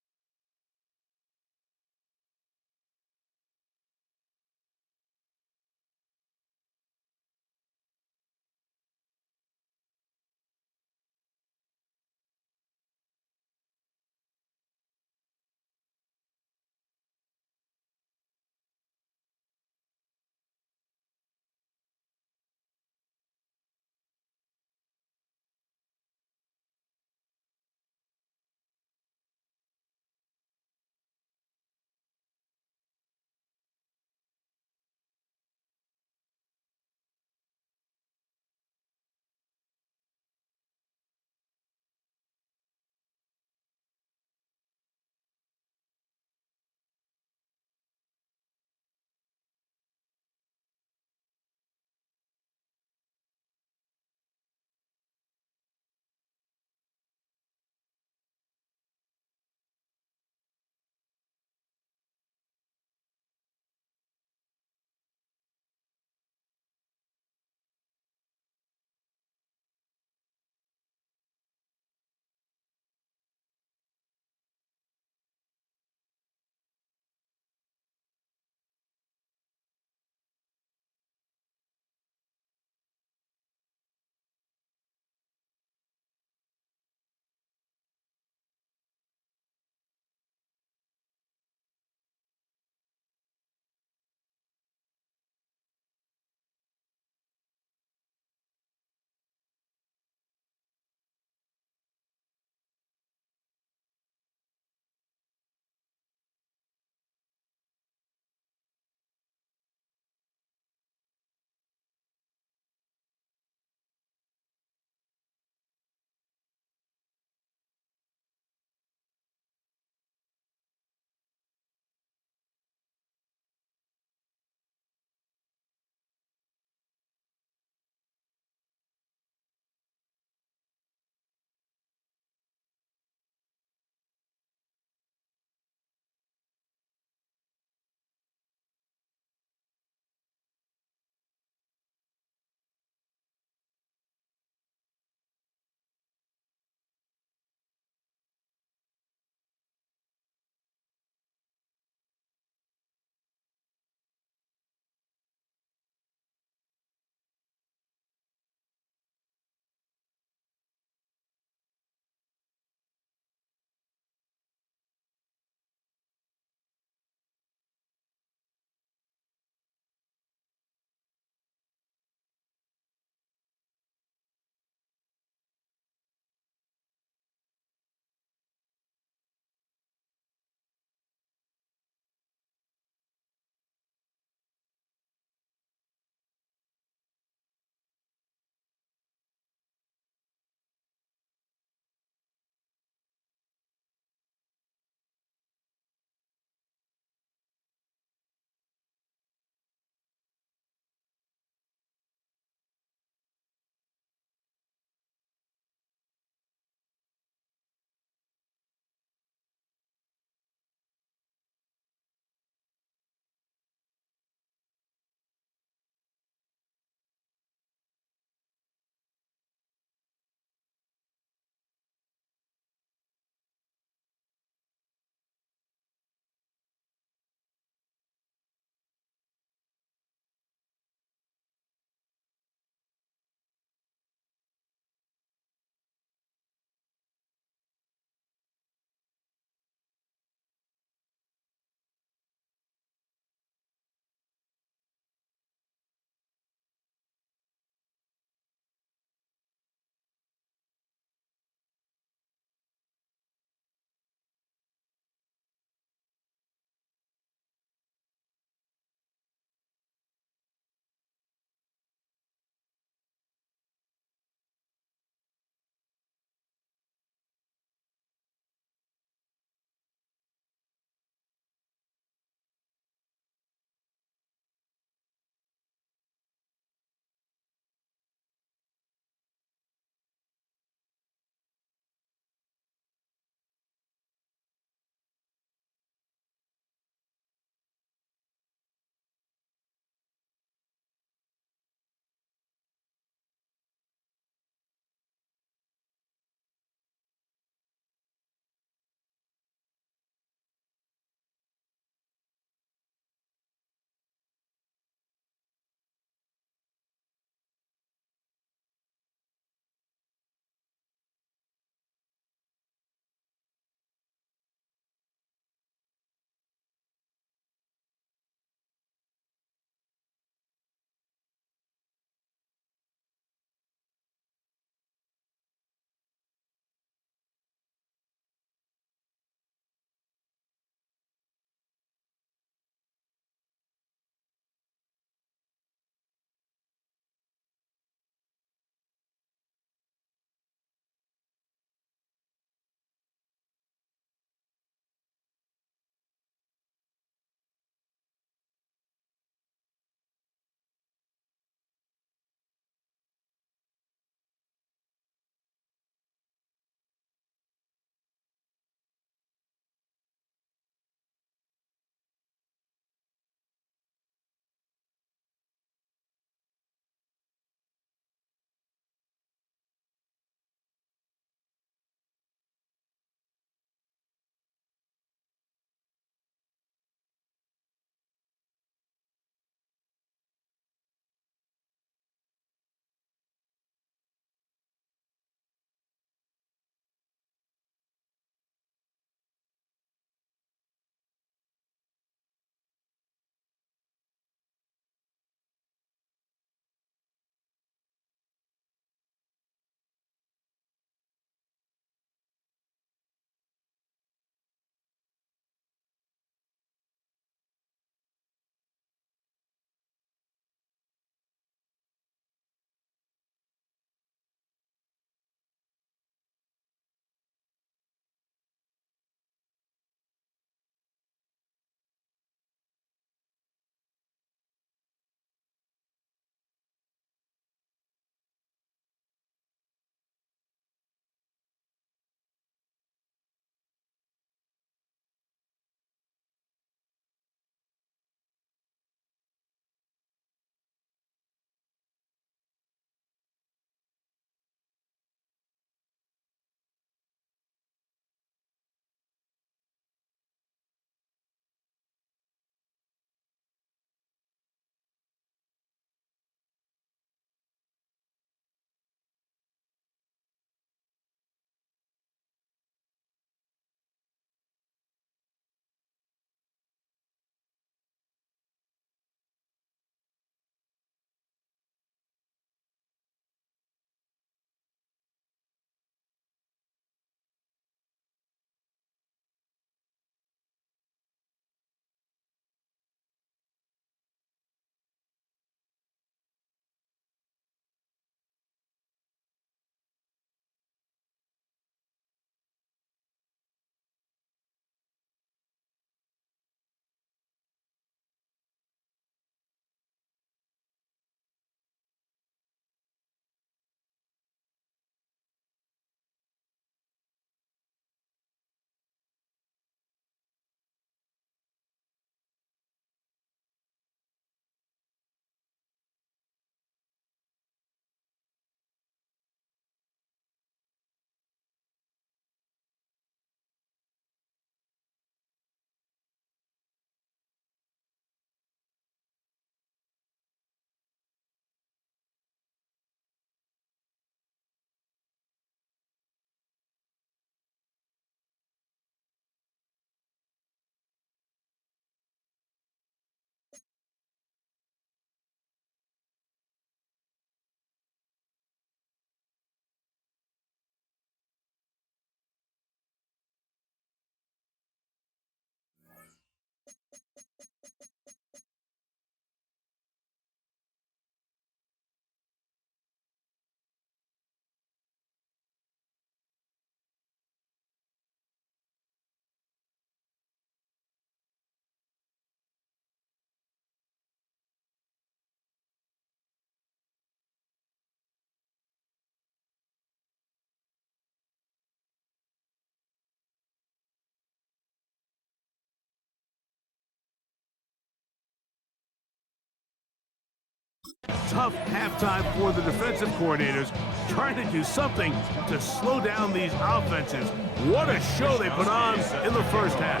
tough halftime for the defensive coordinators, trying to do something to slow down these offenses. What a show they put on in the first half.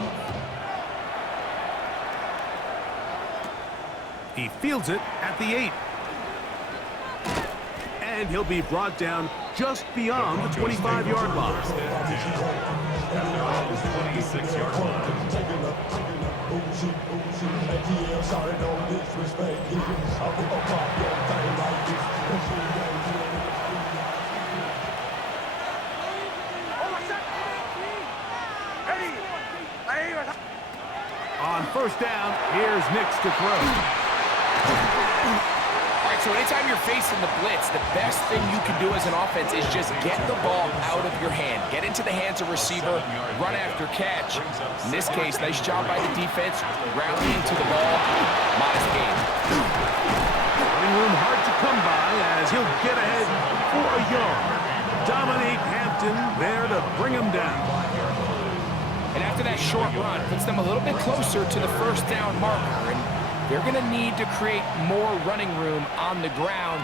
He fields it at the 8. And he'll be brought down just beyond the 25-yard line. At their own 26-yard line. On first down, here's Nix to throw. All right, so anytime you're facing the blitz, the best thing you can do as an offense is just get the ball out of your hand. Get into the hands of receiver, run after catch. In this case, nice job by the defense, rounding to the ball. Modest gain. Running room hard to come by as he'll get ahead for a yard. Dominique Hampton there to bring him down. And after that short run, puts them a little bit closer to the first down marker. And they're going to need to create more running room on the ground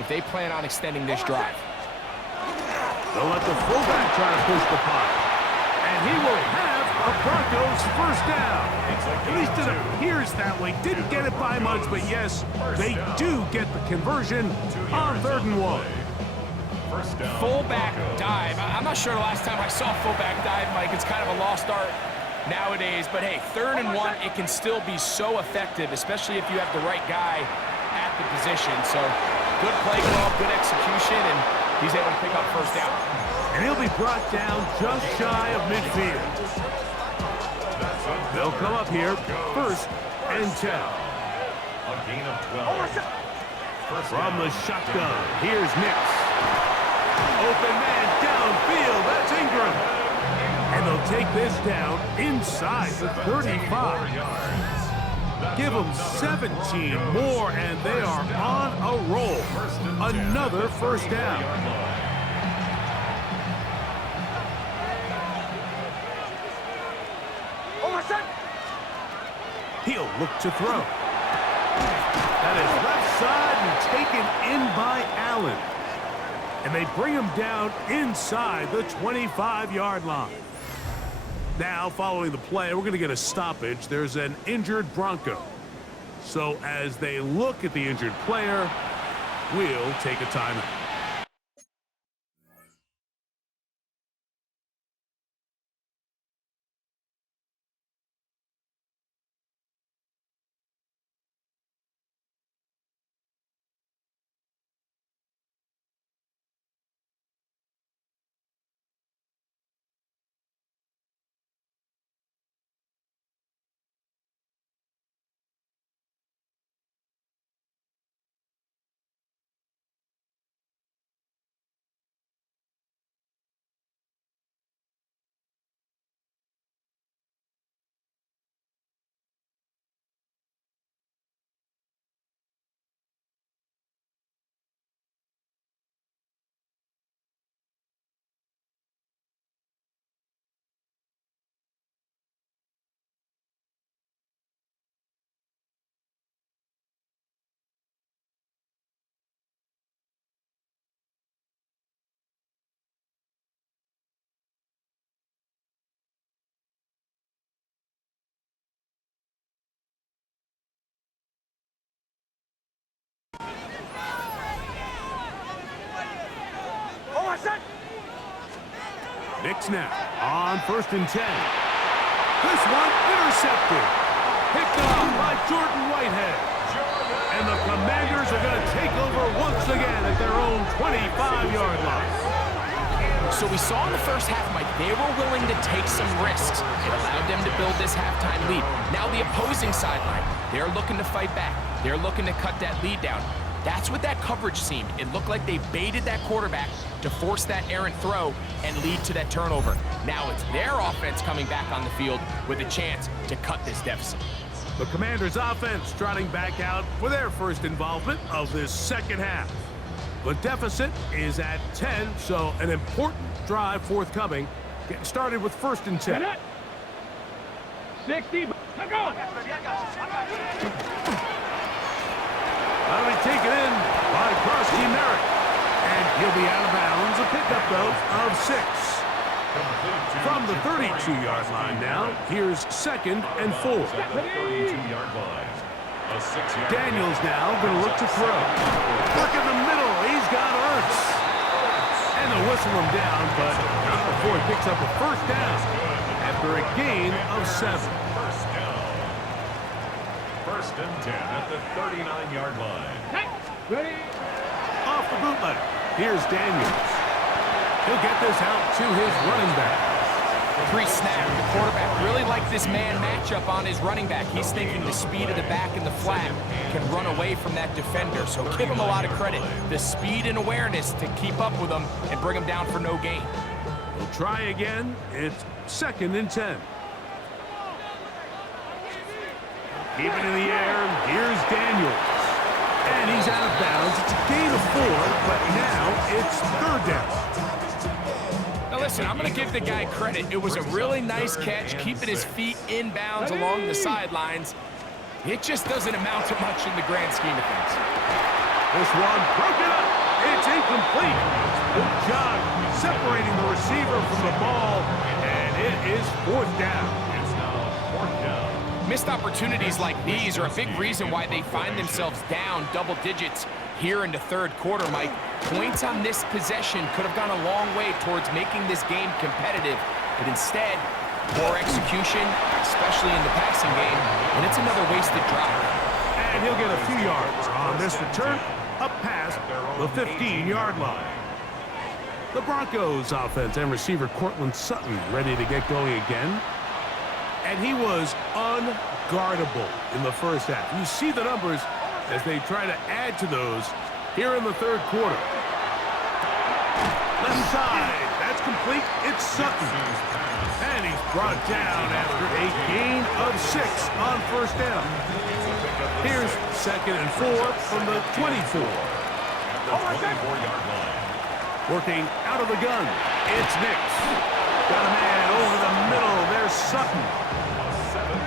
if they plan on extending this drive. They'll let the fullback try to push the puck. And he will have a Broncos first down. At least it appears that way. Didn't get it by much, but yes, they do get the conversion on 3rd and 1. Fullback dive. I'm not sure the last time I saw fullback dive, Mike. It's kind of a lost art nowadays. But hey, 3rd and 1, it can still be so effective, especially if you have the right guy at the position. So good play call, good execution, and he's able to pick up first down. And he'll be brought down just shy of midfield. They'll come up here, 1st and 10. A gain of 12. From the shotgun, here's Nix. Open man downfield, that's Ingram. And they'll take this down inside the 35. Give them 17 more, and they are on a roll. Another first down. He'll look to throw. That is left side and taken in by Allen. And they bring him down inside the 25-yard line. Now, following the play, we're going to get a stoppage. There's an injured Bronco. So as they look at the injured player, we'll take a timeout. Nix now on 1st and 10. This one intercepted. Picked off by Jordan Whitehead. And the Commanders are going to take over once again at their own 25-yard line. So we saw in the first half, Mike, they were willing to take some risks. It allowed them to build this halftime lead. Now the opposing sideline, they're looking to fight back. They're looking to cut that lead down. That's what that coverage seemed. It looked like they baited that quarterback to force that errant throw and lead to that turnover. Now it's their offense coming back on the field with a chance to cut this deficit. The Commanders' offense trotting back out for their first involvement of this second half. The deficit is at 10, so an important drive forthcoming. Getting started with 1st and 10. 60. Go. That'll be taken in by Krusty Merrick. And he'll be out of bounds. A pickup, though, of 6. From the 32-yard line now, here's 2nd and 4. At the 32-yard line. A 6-yard Daniels now going to look to throw. Look in the middle. He's got Ertz. And they'll whistle him down, but not before he picks up a first down after a gain of 7. First down. 1st and 10 at the 39-yard line. Ready? Off the bootleg. Here's Daniels. He'll get this out to his running back. Pre-snap, the quarterback really liked this man matchup on his running back. He's thinking the speed of the back in the flat can run away from that defender. So give him a lot of credit. The speed and awareness to keep up with him and bring him down for no gain. We'll try again. It's 2nd and 10. Keep it in the air. Here's Daniels. And he's out of bounds. It's a gain of 4, but now it's 3rd down. Now listen, I'm going to give the guy credit. It was a really nice catch, keeping his feet in bounds along the sidelines. It just doesn't amount to much in the grand scheme of things. This one broken up. It's incomplete. Good job separating the receiver from the ball, and it is 4th down. It's now 4th down. Missed opportunities like these are a big reason why they find themselves down double digits here in the 3rd quarter, Mike. Points on this possession could have gone a long way towards making this game competitive, but instead, poor execution, especially in the passing game, and it's another wasted drive. And he'll get a few yards on this return, up past the 15-yard line. The Broncos offense and receiver Cortland Sutton ready to get going again. And he was unguardable in the first half. You see the numbers as they try to add to those here in the 3rd quarter. Left side, that's complete. It's Sutton. And he's brought down after a gain of 6 on 1st down. Here's 2nd and 4 from the 24. At the 24-yard line. Working out of the gun, it's Nix. Got a man over the middle. There's Sutton.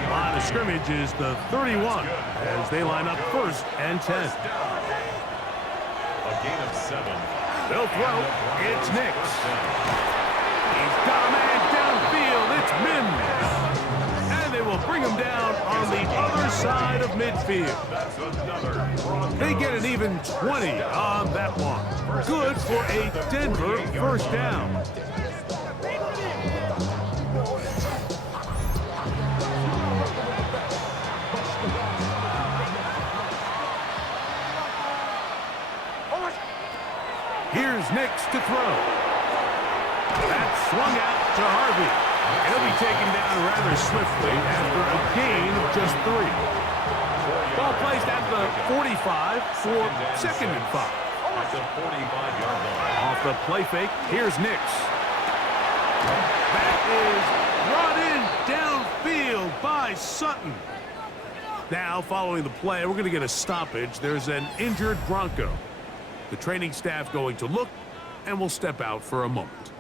Line of scrimmage is the 31 as they line up 1st and 10. A gain of 7. They'll throw. It's Nix. He's got a man downfield. It's Mims. And they will bring him down on the other side of midfield. That's another Broncos. They get an even 20 on that one. Good for a Denver first down. Here's Nix to throw. That's swung out to Harvey. He'll be taken down rather swiftly after a gain of just 3. Ball placed at the 45 for 2nd and 5. At the 45-yard line. Off the play fake, here's Nix. That is brought in downfield by Sutton. Now, following the play, we're going to get a stoppage. There's an injured Bronco. The training staff going to look, and we'll step out for a moment.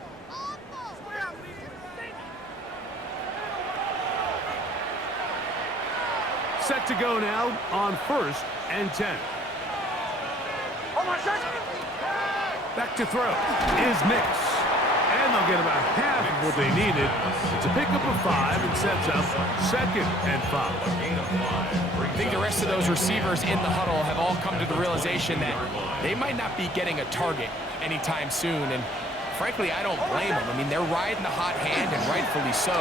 Set to go now on 1st and 10. Back to throw is Nix. And they'll get about half of what they needed. It's a pickup of 5 and sets up 2nd and 5. Gain of 5. I think the rest of those receivers in the huddle have all come to the realization that they might not be getting a target anytime soon. And frankly, I don't blame them. I mean, they're riding the hot hand, and rightfully so.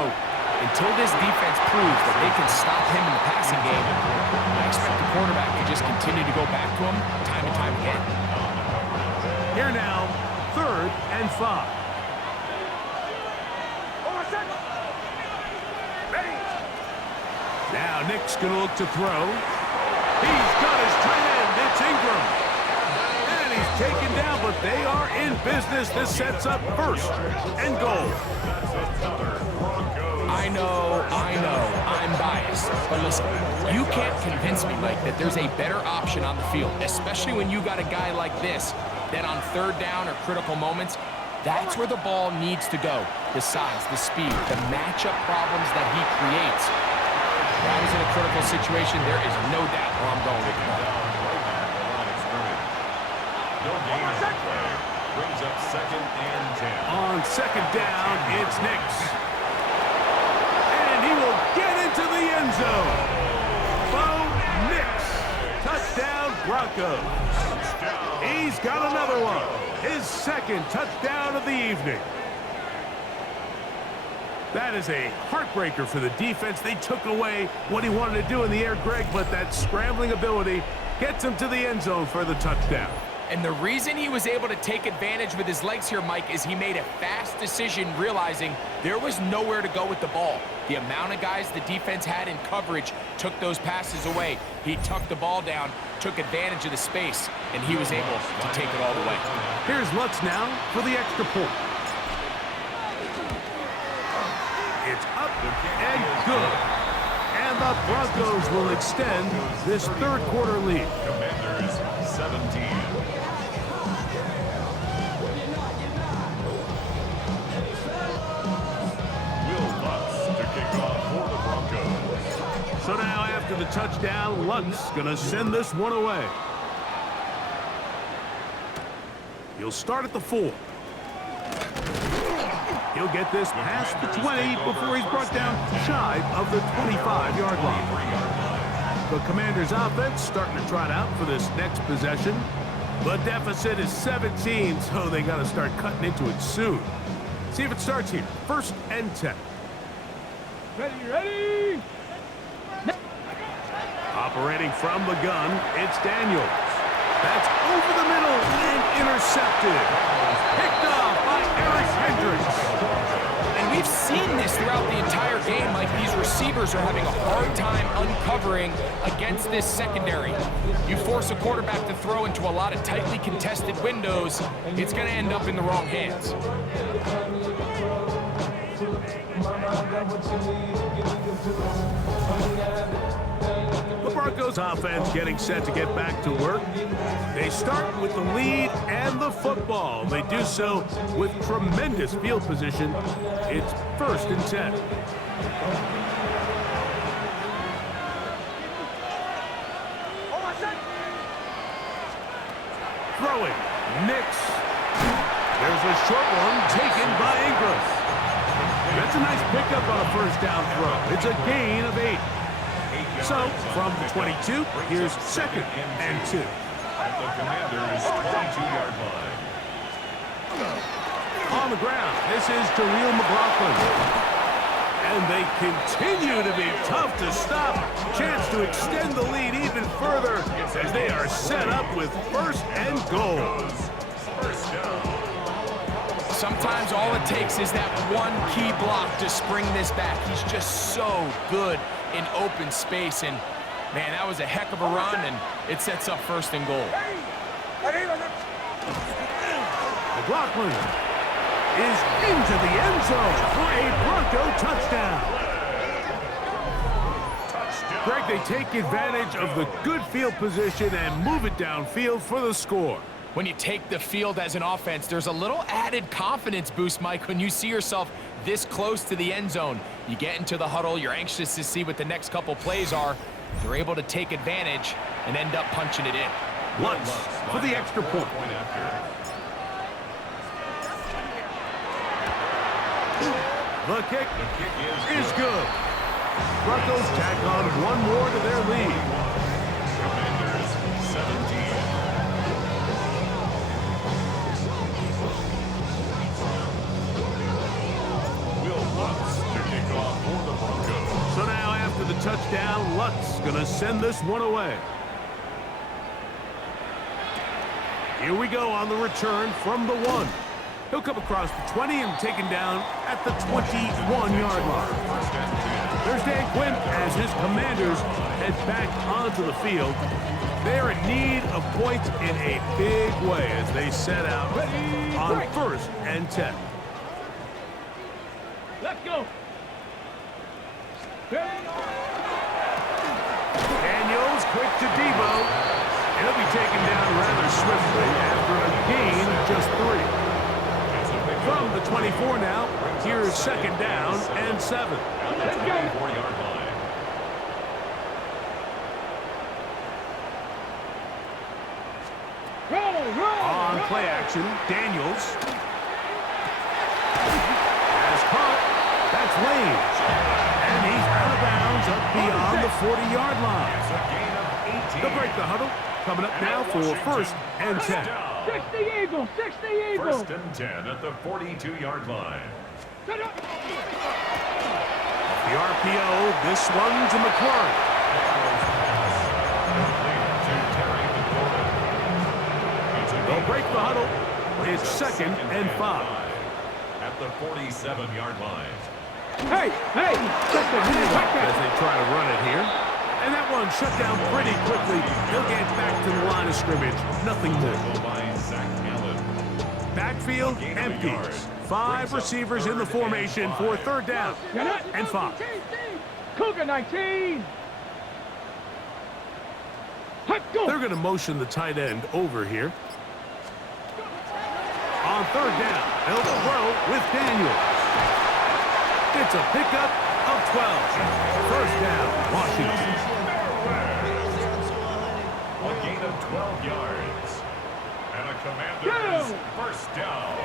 Until this defense proves that they can stop him in the passing game, I expect the quarterback to just continue to go back to him time and time again. Here now, 3rd and 5. Now Nick's going to look to throw. He's got his tight end. It's Ingram. And he's taken down, but they are in business. This sets up 1st and goal. I know, I'm biased. But listen, you can't convince me, Mike, that there's a better option on the field, especially when you got a guy like this, that on 3rd down or critical moments, that's where the ball needs to go. The size, the speed, the matchup problems that he creates. That is in a critical situation. There is no doubt where I'm going with the ball. No gain on the play. Brings up 2nd and 10. On 2nd down, it's Nix. And he will get into the end zone. Bo Nix. Touchdown, Broncos. He's got another one. His 2nd touchdown of the evening. That is a heartbreaker for the defense. They took away what he wanted to do in the air, Greg, but that scrambling ability gets him to the end zone for the touchdown. And the reason he was able to take advantage with his legs here, Mike, is he made a fast decision realizing there was nowhere to go with the ball. The amount of guys the defense had in coverage took those passes away. He tucked the ball down, took advantage of the space, and he was able to take it all the way. Here's Lutz now for the extra point. It's up and good. And the Broncos will extend this 3rd quarter lead. Commanders 17. So now after the touchdown, Lutz gonna send this one away. He'll start at the 4. He'll get this past the 20 before he's brought down shy of the 25-yard line. The Commanders' offense starting to trot out for this next possession. The deficit is 17, so they got to start cutting into it soon. See if it starts here. 1st and 10. Ready. Operating from the gun, it's Daniels. That's over the middle and intercepted. Picked off by Eric Hendricks. And we've seen this throughout the entire game. Like, these receivers are having a hard time uncovering against this secondary. You force a quarterback to throw into a lot of tightly contested windows, it's going to end up in the wrong hands. The Broncos offense getting set to get back to work. They start with the lead and the football. They do so with tremendous field position. It's 1st and 10. Throwing. Nix. There's a short one taken by Ingram. That's a nice pickup on a 1st down throw. It's a gain of 8. So, from the 22, here's 2nd and 2. At the Commanders' 22-yard line. On the ground, this is Jaleel McLaughlin. And they continue to be tough to stop. Chance to extend the lead even further as they are set up with 1st and goal. First down. Sometimes all it takes is that one key block to spring this back. He's just so good in open space, and man, that was a heck of a run, and it sets up 1st and goal. McLaughlin is into the end zone for a Bronco touchdown. Greg, they take advantage of the good field position and move it downfield for the score. When you take the field as an offense, there's a little added confidence boost, Mike, when you see yourself this close to the end zone. You get into the huddle, you're anxious to see what the next couple plays are. You're able to take advantage and end up punching it in. Lutz for the extra point. The kick is good. Broncos tack on one more to their lead. Commanders 17. So now after the touchdown, Lutz gonna send this one away. Here we go on the return from the 1. He'll come across the 20 and taken down at the 21-yard line. There's Dan Quinn as his Commanders head back onto the field. They're in need of points in a big way as they set out on 1st and 10. Let's go. Daniels quick to Debo. He'll be taken down rather swiftly after a gain of just 3. From the 24 now, here's 2nd down and 7. Let's go. 4-yard line. Roll. action. Daniels. Has caught. That's Lane. And he's out of bounds up beyond the 40-yard line. It's a gain of 18. They'll break the huddle. Coming up now for first and 10. 60 Eagles, 60 Eagles. First and 10 at the 42-yard line. The RPO, this one to McClure. They'll break the huddle. It's second and 5. At the 47-yard line. Hey, hey. As they try to run it here. And that one shut down pretty quickly. He'll get back to the line of scrimmage. Nothing more. Backfield empties. 5 receivers in the formation for third down and 5. Cougar 19. Hot go. They're going to motion the tight end over here. On third down, they'll throw with Daniels. It's a pickup of 12. First down, Washington. A gain of 12 yards. And a Commanders first down.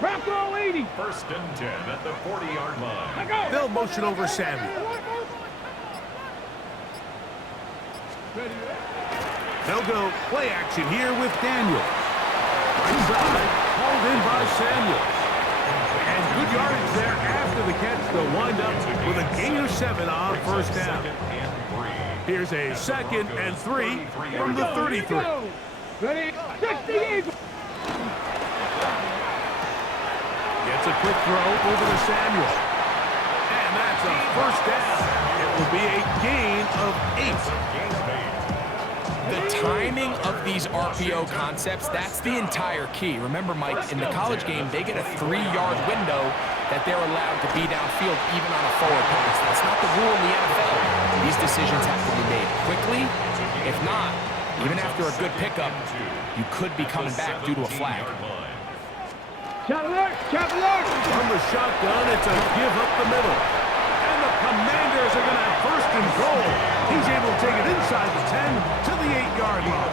Bronco 80. First and 10 at the 40-yard line. They'll motion over Samuel. They'll go play action here with Daniel. Right side, hauled in by Samuel. And good yardage there after the catch. They'll wind up with a gain of 7 on first down. Here's a second and 3 from the 33. Ready? 60 Eagles. Gets a quick throw over to Samuel. And that's a first down. It will be a gain of 8. The timing of these RPO concepts, that's the entire key. Remember, Mike, in the college game, they get a 3-yard window that they're allowed to be downfield even on a forward pass. That's not the rule in the NFL. These decisions have to be made quickly. If not, even after a good pickup, you could be coming back due to a flag. Shot alert, shot alert. From the shotgun, it's a give up the middle. And the Commanders are going to have first and goal. He's able to take it inside the 10 to the 8-yard line.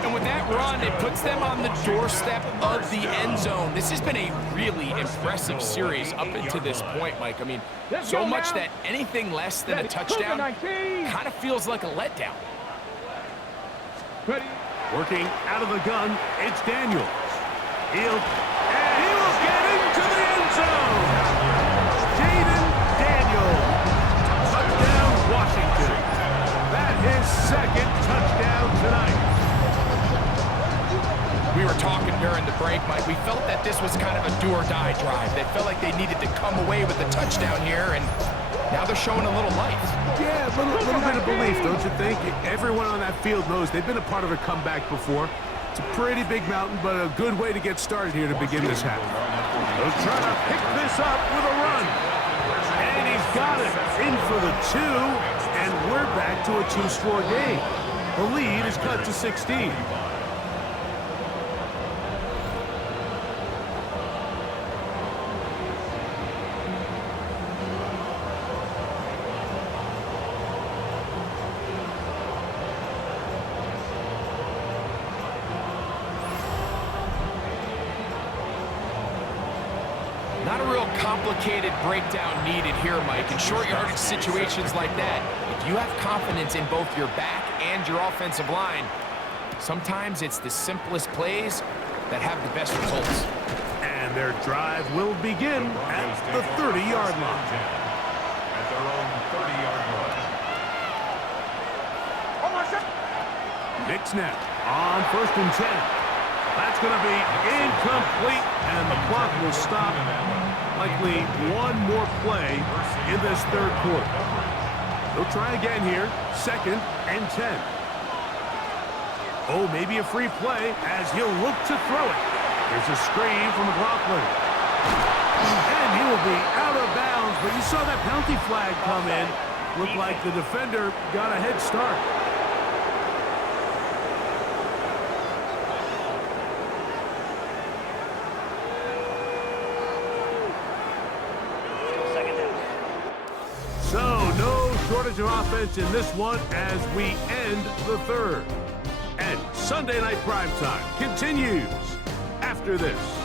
And with that run, it puts them on the doorstep of the end zone. This has been a really impressive series up until this point, Mike. I mean, so much that anything less than a touchdown kind of feels like a letdown. Ready? Working out of the gun, it's Daniels. And he will get into the end zone. Jaden Daniels. Touchdown, Washington. That is second touchdown tonight. We were talking during the break, Mike. We felt that this was kind of a do-or-die drive. They felt like they needed to come away with the touchdown here, and now they're showing a little life. Yeah, a little bit of belief, don't you think? Everyone on that field knows they've been a part of a comeback before. It's a pretty big mountain, but a good way to get started here to begin this half. They'll try to pick this up with a run. And he's got it. In for the 2, and we're back to a 2-score game. The lead is cut to 16. Not a real complicated breakdown needed here, Mike. In short yardage situations like that, if you have confidence in both your back and your offensive line, sometimes it's the simplest plays that have the best results. And their drive will begin at the 30-yard line. At their own 30-yard line. Nick snap on first and 10. That's going to be incomplete, and the clock will stop. Likely one more play in this third quarter. They'll try again here, second and 10. Oh, maybe a free play as he'll look to throw it. There's a screen from McLaughlin. And he will be out of bounds, but you saw that penalty flag come in. Looked like the defender got a head start. So, no shortage of offense in this one as we end the third. And Sunday Night Primetime continues after this.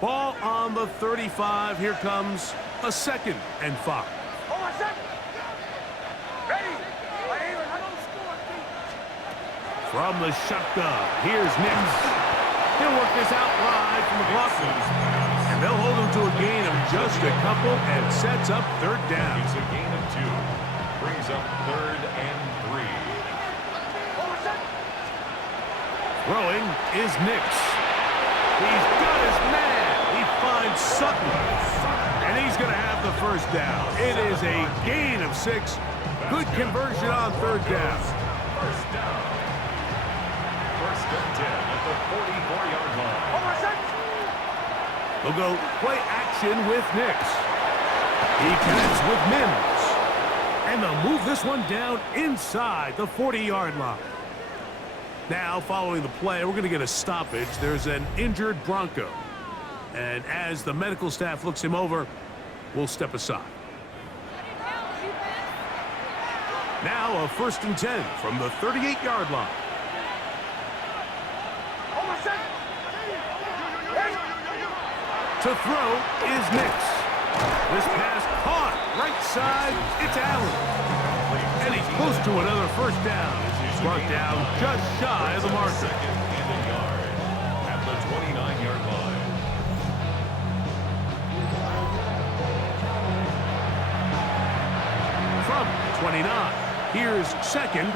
Ball on the 35. Here comes a 2nd and 5. From the shotgun, here's Nix. He'll work this out wide from the blockers. And they'll hold him to a gain of just a couple and sets up 3rd down. It's a gain of 2. Brings up 3rd and 3. Throwing is Nix. He's got his man. He finds Sutton. And he's going to have the 1st down. It is a gain of 6. Good conversion on 3rd down. 1st down. 1st and 10 at the 44-yard line. They'll go play action with Nix. He connects with Mims. And they'll move this one down inside the 40-yard line. Now, following the play, we're going to get a stoppage. There's an injured Bronco. And as the medical staff looks him over, we'll step aside. Now, a 1st and 10 from the 38-yard line. To throw is Nix. This pass caught right side. It's Allen. And he's close to another 1st down. He's brought down just shy of the marker. 2nd and a yard at the 29-yard line. From 29, here's 2nd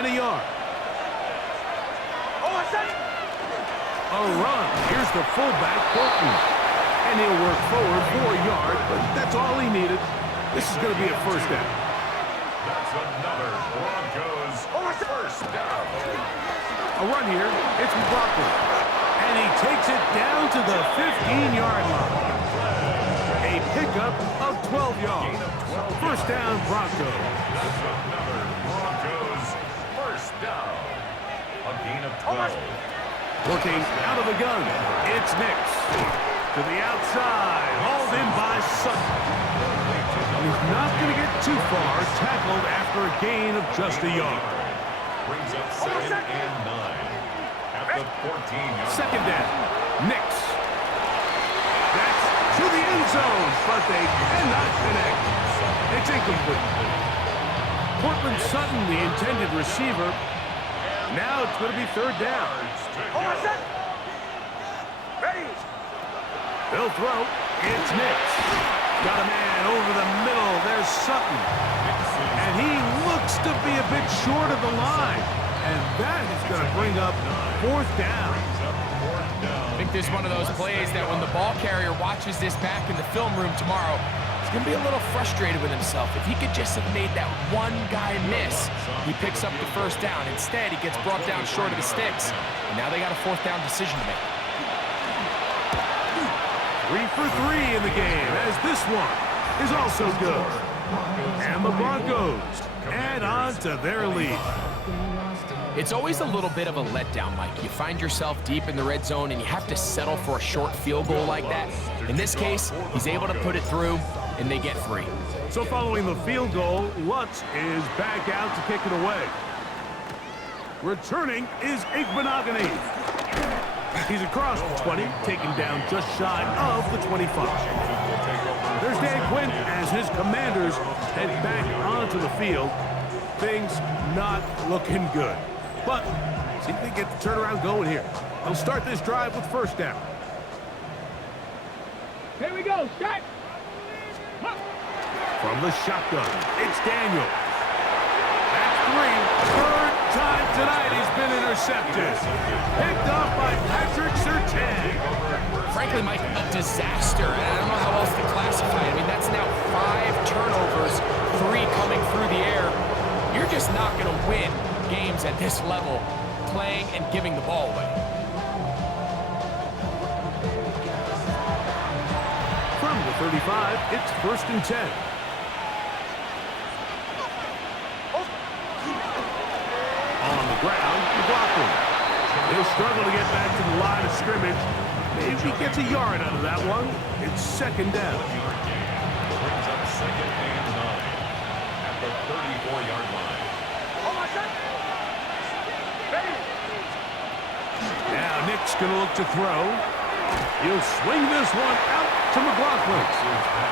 and a yard. A run. Here's the fullback, Portland. And he'll work forward for a yard, but that's all he needed. This is going to be a 1st down. That's another Broncos 1st down. A run here. It's McLaughlin. And he takes it down to the 15-yard line. A pickup of 12 yards. 1st down, Broncos. That's another Broncos 1st down. A gain of 12. Working out of the gun. It's Nix. To the outside. Hauled in by Sutton. He's not going to get too far. Tackled after a gain of just a yard. Brings up 2nd and 9 at the 14-yard 2nd down. Nix. That's to the end zone, but they cannot connect. It's incomplete. Portland Sutton, the intended receiver. Now it's going to be 3rd down. They'll throw. It's Nix. Got a man over the middle. There's Sutton. And he looks to be a bit short of the line. And that is going to bring up 4th down. I think this is one of those plays that when the ball carrier watches this back in the film room tomorrow, he's going to be a little frustrated with himself. If he could just have made that one guy miss, he picks up the 1st down. Instead, he gets brought down short of the sticks. And now they got a 4th down decision to make. 3 for 3 in the game, as this one is also good. And the Broncos add on to their lead. It's always a little bit of a letdown, Mike. You find yourself deep in the red zone and you have to settle for a short field goal like that. In this case, he's able to put it through, and they get 3. So following the field goal, Lutz is back out to kick it away. Returning is Igbenogany. He's across the 20, taken down just shy of the 25. There's Dan Quinn as his Commanders head back onto the field. Things not looking good. But see if they get the turnaround going here. They'll start this drive with 1st down. Here we go, start. From the shotgun, it's Daniel. That's 3. 3rd time tonight he's been intercepted. Picked up by Patrick Surtain. Frankly, Mike, a disaster. And I don't know how else to classify it. I mean, that's now 5 turnovers, 3 coming through the air. You're just not going to win games at this level playing and giving the ball away. From the 35, it's 1st and 10. On the ground, McLaughlin. He'll struggle to get back to the line of scrimmage. Maybe he gets a yard out of that one. It's 2nd down. Brings up 2nd and 9 at the 34-yard line. Now Nick's going to look to throw. He'll swing this one out to McLaughlin.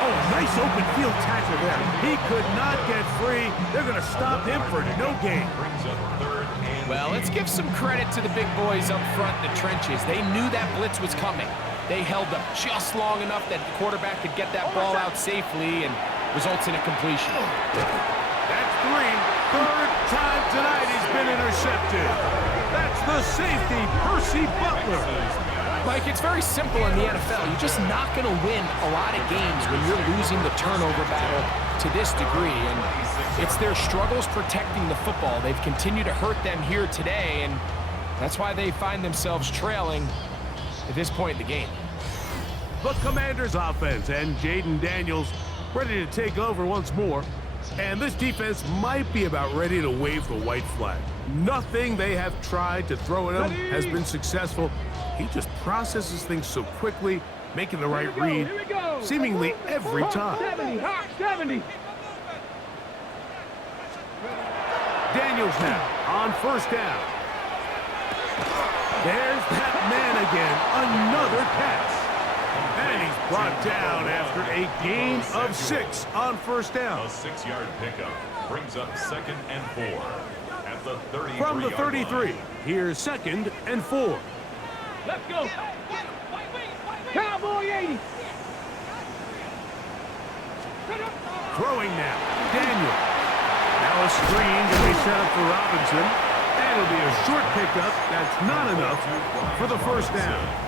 Oh, nice open field tackle there. He could not get free. They're going to stop him for no gain. Brings up third and Well, let's give some credit to the big boys up front in the trenches. They knew that blitz was coming. They held up just long enough that the quarterback could get that ball out safely and results in a completion. That's three. Third time tonight he's been intercepted. That's the safety, Percy Butler. Mike, it's very simple in the NFL. You're just not going to win a lot of games when you're losing the turnover battle to this degree. And it's their struggles protecting the football. They've continued to hurt them here today, and that's why they find themselves trailing at this point in the game. The Commanders' offense and Jaden Daniels ready to take over once more. And this defense might be about ready to wave the white flag. Nothing they have tried to throw at him has been successful. He just processes things so quickly, making the right read seemingly every time. 70, hot 70. Daniels now on first down. There's that man again, another pass. And he's brought down after a gain of 6 on first down. a 6-yard pickup. Brings up second and 4 at the 33. From the 33, here's second and 4. Let's go. Cowboy 80. Throwing now, Daniel. Now a screen to be set up for Robinson. And it'll be a short pickup. That's not enough for the first down.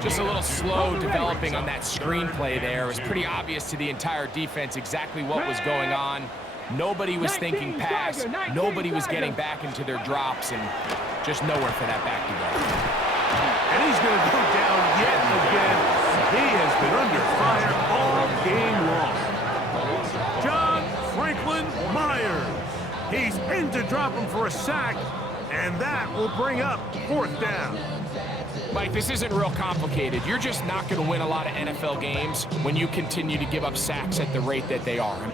Just a little slow developing on that screenplay there. It was pretty obvious to the entire defense exactly what was going on. Nobody was thinking pass. Nobody was getting back into their drops, and just nowhere for that back to go. And he's going to go down yet again. He has been under fire all game long. John Franklin Myers. He's in to drop him for a sack, and that will bring up fourth down. Mike, this isn't real complicated. You're just not going to win a lot of NFL games when you continue to give up sacks at the rate that they are.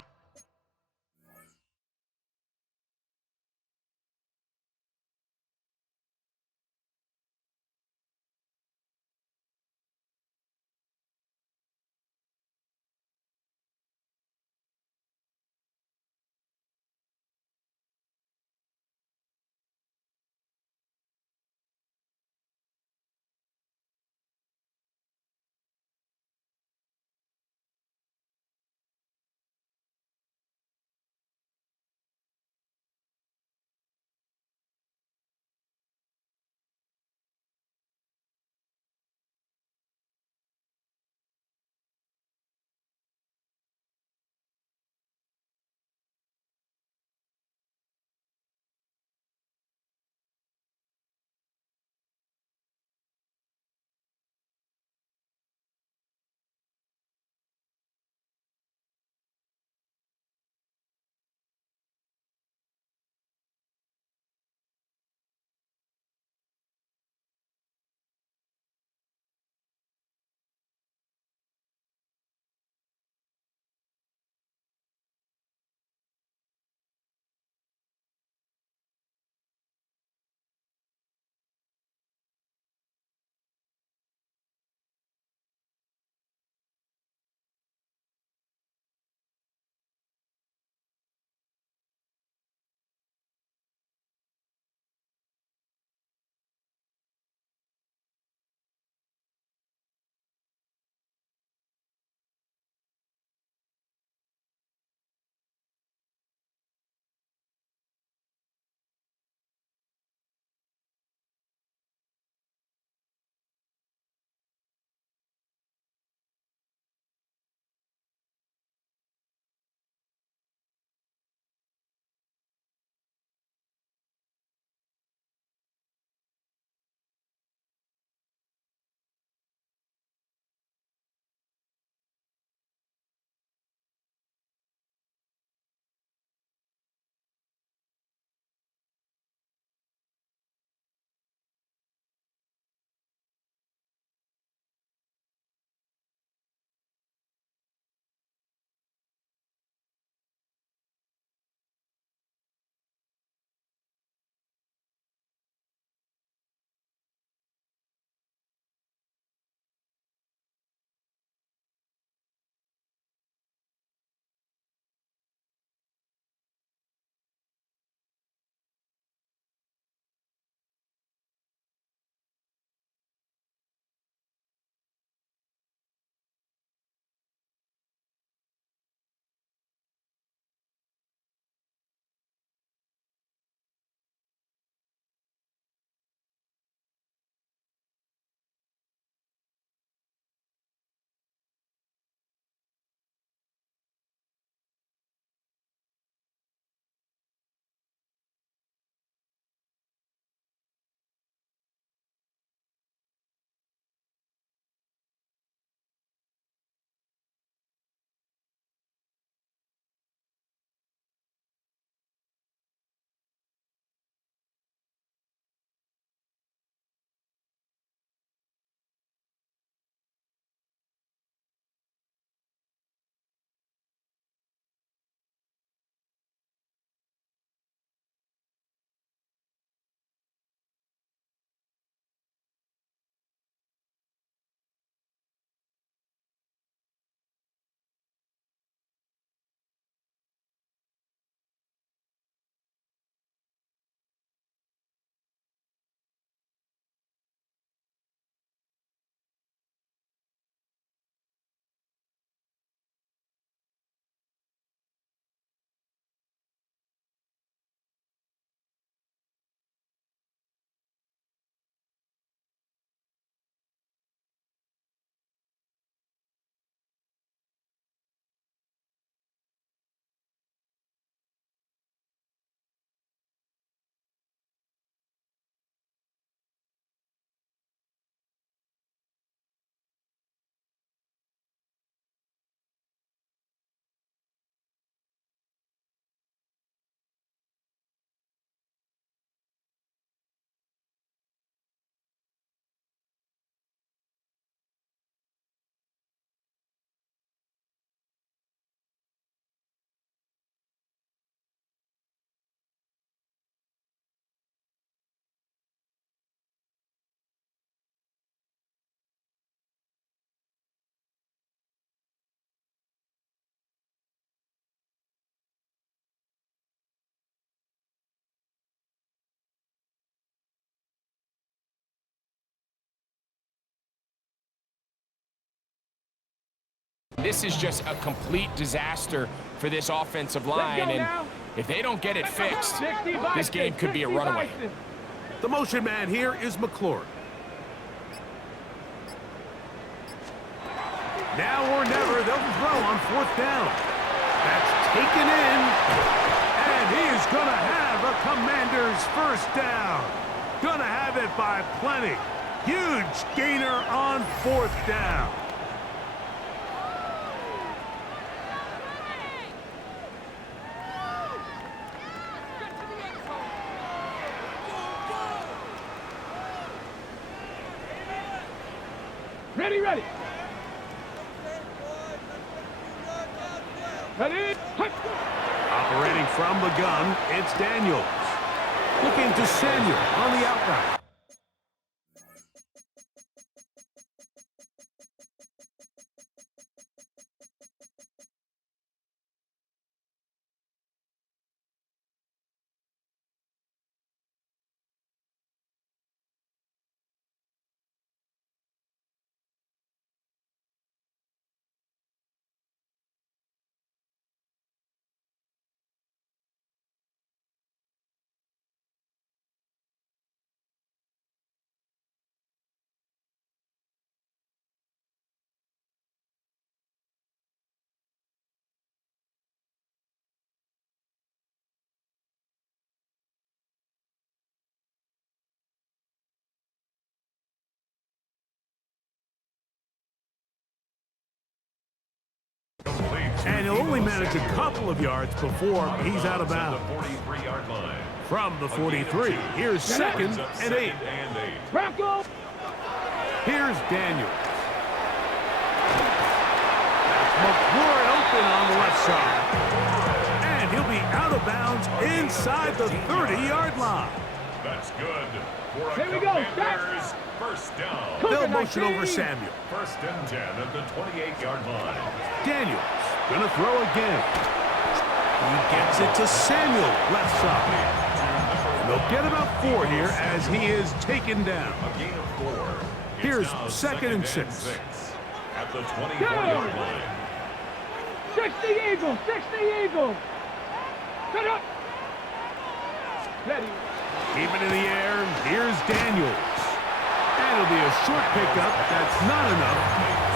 this is just a complete disaster for this offensive line, and if they don't get it fixed, this game could be a runaway. The motion man here is McLaurin. Now or never, they'll throw on 4th down. That's taken in, and he is going to have a Commander's first down. Going to have it by plenty. Huge gainer on 4th down. Ready, ready. Ready. Operating from the gun, it's Daniels. Looking to Samuel on the outright. And he'll only manage a couple of yards before he's out of bounds. From the 43, here's 2nd and 8. Broncos. Here's Daniels. That's McLaurin open on the left side. And he'll be out of bounds inside the 30-yard line. That's good. Here we go. Commanders first down. They'll motion over Samuel. 1st and 10 at the 28-yard line. Daniels gonna throw again. He gets it to Samuel, left side. And they'll get about 4 here as he is taken down. A gain of 4. Here's It's 2nd and 6. At the 24-yard line. 60 Eagles. 60 Eagles. Set up. Ready. Keep it in the air. Here's Daniels. And it'll be a short pickup. That's not enough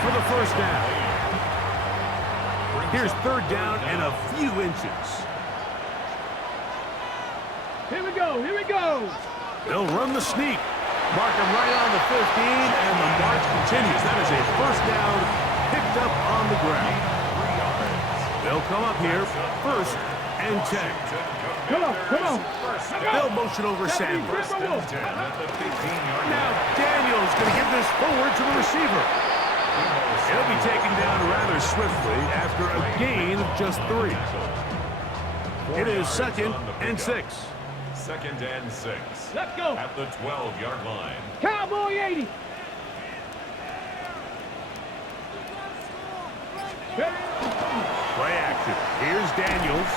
for the first down. Here's 3rd down and a few inches. Here we go. Here we go. They'll run the sneak. Mark him right on the 15, and the march continues. That is a first down picked up on the ground. They'll come up here, 1st and 10. Come on, come on. They'll motion over Samuel. Now Daniels going to give this forward to the receiver. It'll be taken down rather swiftly after a gain of just 3. It is 2nd and 6. 2nd and 6. Let's go. At the 12-yard line. Cowboy 80. Play action. Here's Daniels.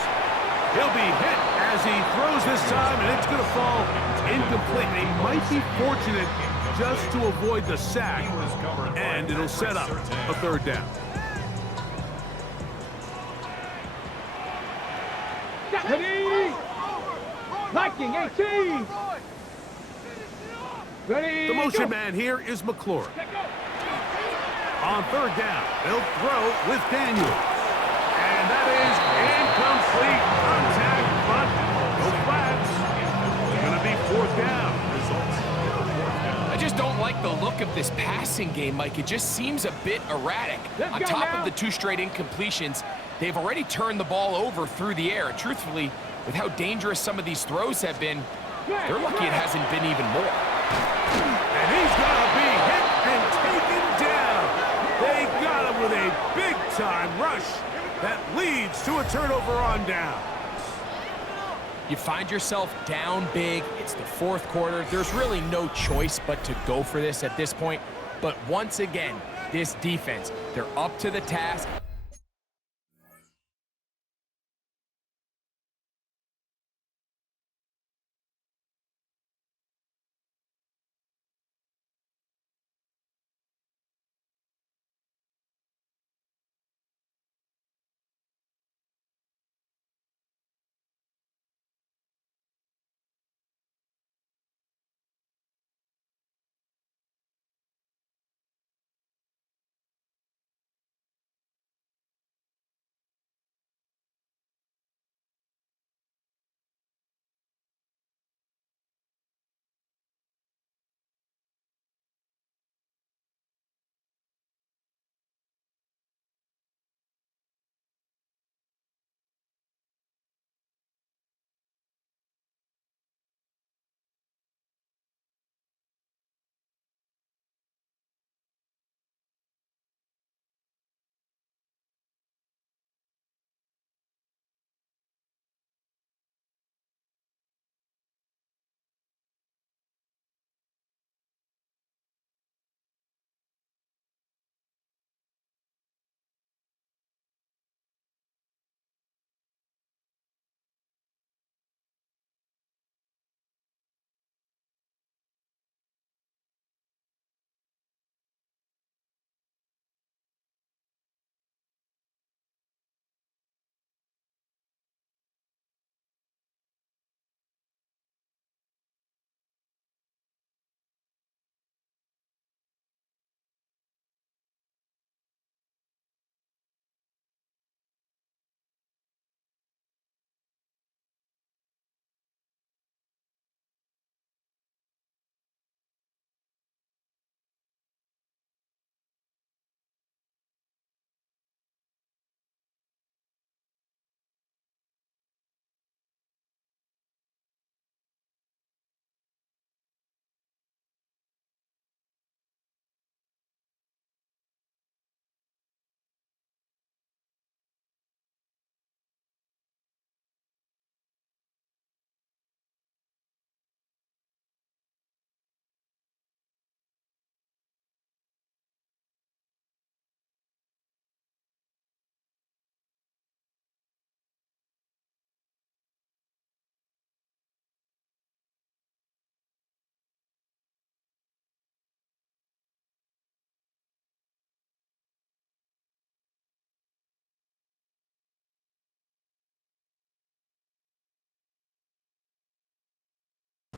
He'll be hit as he throws this time, and it's going to fall incomplete. He might be fortunate just to avoid the sack, and it'll set up a 3rd down. Ready. Viking 18. Ready. The motion go. man here is McLaurin. On 3rd down, they'll throw with Daniels. And that is incomplete contact, but no flags. It's going to be 4th down. I just don't like the look of this passing game, Mike. It just seems a bit erratic. Let's On go top now. of the 2 straight incompletions, they've already turned the ball over through the air. Truthfully, with how dangerous some of these throws have been, they're lucky it hasn't been even more. And he's going to be hit and taken down. They got him with a big-time rush that leads to a turnover on down. You find yourself down big. It's the 4th quarter. There's really no choice but to go for this at this point. But once again, this defense, they're up to the task.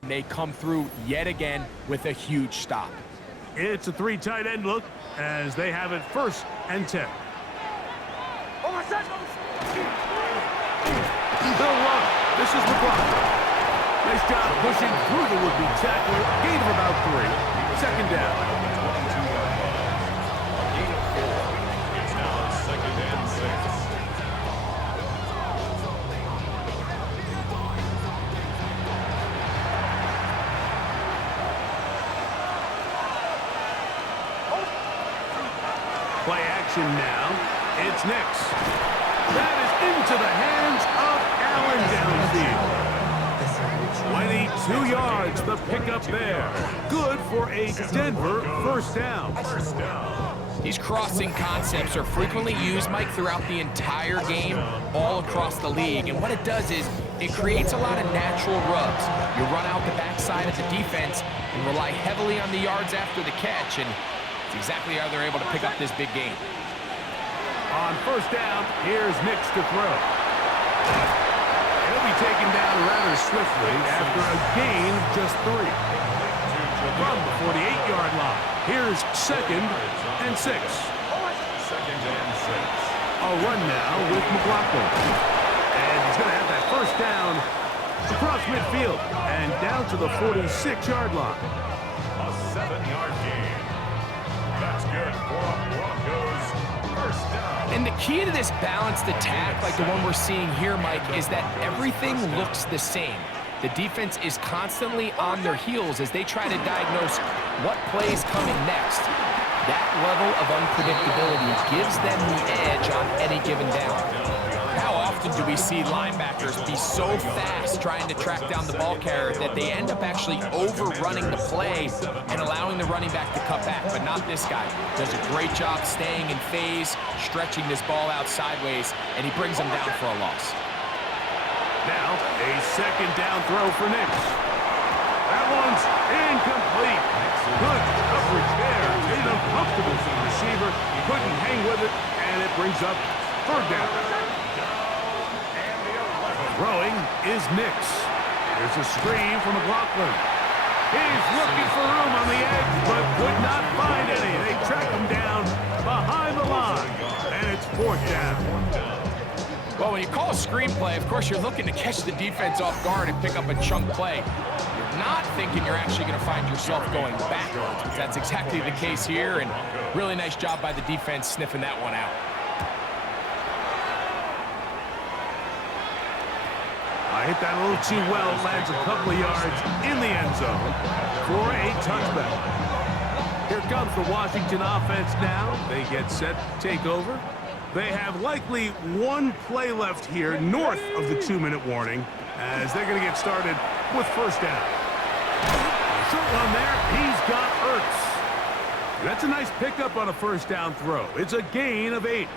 They come through yet again with a huge stop. It's a 3 tight end look as they have it 1st and 10. The run. This is McLaughlin. Nice job pushing through the would-be tackler. Gain of about 3. 2nd down. It's now 2nd and 6. Play action now. It's Nix. That is into the hands of Allen downfield. 22 yards, the pickup there. Good for a Denver 1st down. These crossing concepts are frequently used, Mike, throughout the entire game, all across the league. And what it does is it creates a lot of natural rubs. You run out the backside of the defense and rely heavily on the yards after the catch, and it's exactly how they're able to pick up this big game. On 1st down, here's Nix to throw. He'll be taken down rather swiftly after a gain of just 3. From the 48-yard line, here's 2nd and 6. 2nd and 6. A run now with McLaughlin. And he's going to have that 1st down across midfield and down to the 46-yard line. A 7-yard gain. That's good for a Broncos 1st down. And the key to this balanced attack, like the one we're seeing here, Mike, is that everything looks the same. The defense is constantly on their heels as they try to diagnose what play is coming next. That level of unpredictability gives them the edge on any given down. How often do we see linebackers be so fast trying to track down the ball carrier that they end up actually overrunning the play and allowing the running back to cut back? But not this guy. Does a great job staying in phase, stretching this ball out sideways, and he brings them down for a loss. Now, a 2nd down throw for Nix. That one's incomplete. Good coverage there. Made it uncomfortable for the receiver. Couldn't hang with it, and it brings up 3rd down. Throwing is Nix. There's a screen from McLaughlin. He's looking for room on the edge, but could not find any. They track him down behind the line, and it's 4th down. Well, when you call a screenplay, of course, you're looking to catch the defense off guard and pick up a chunk play. You're not thinking you're actually going to find yourself going backwards, but that's exactly the case here, and really nice job by the defense sniffing that one out. I hit that a little too well, lands a couple of yards in the end zone for a touchback. Here comes the Washington offense now. They get set to take over. They have likely 1 play left here north of the 2-minute warning as they're going to get started with 1st down. Short one there. He's got Ertz. That's a nice pickup on a 1st down throw. It's a gain of 8.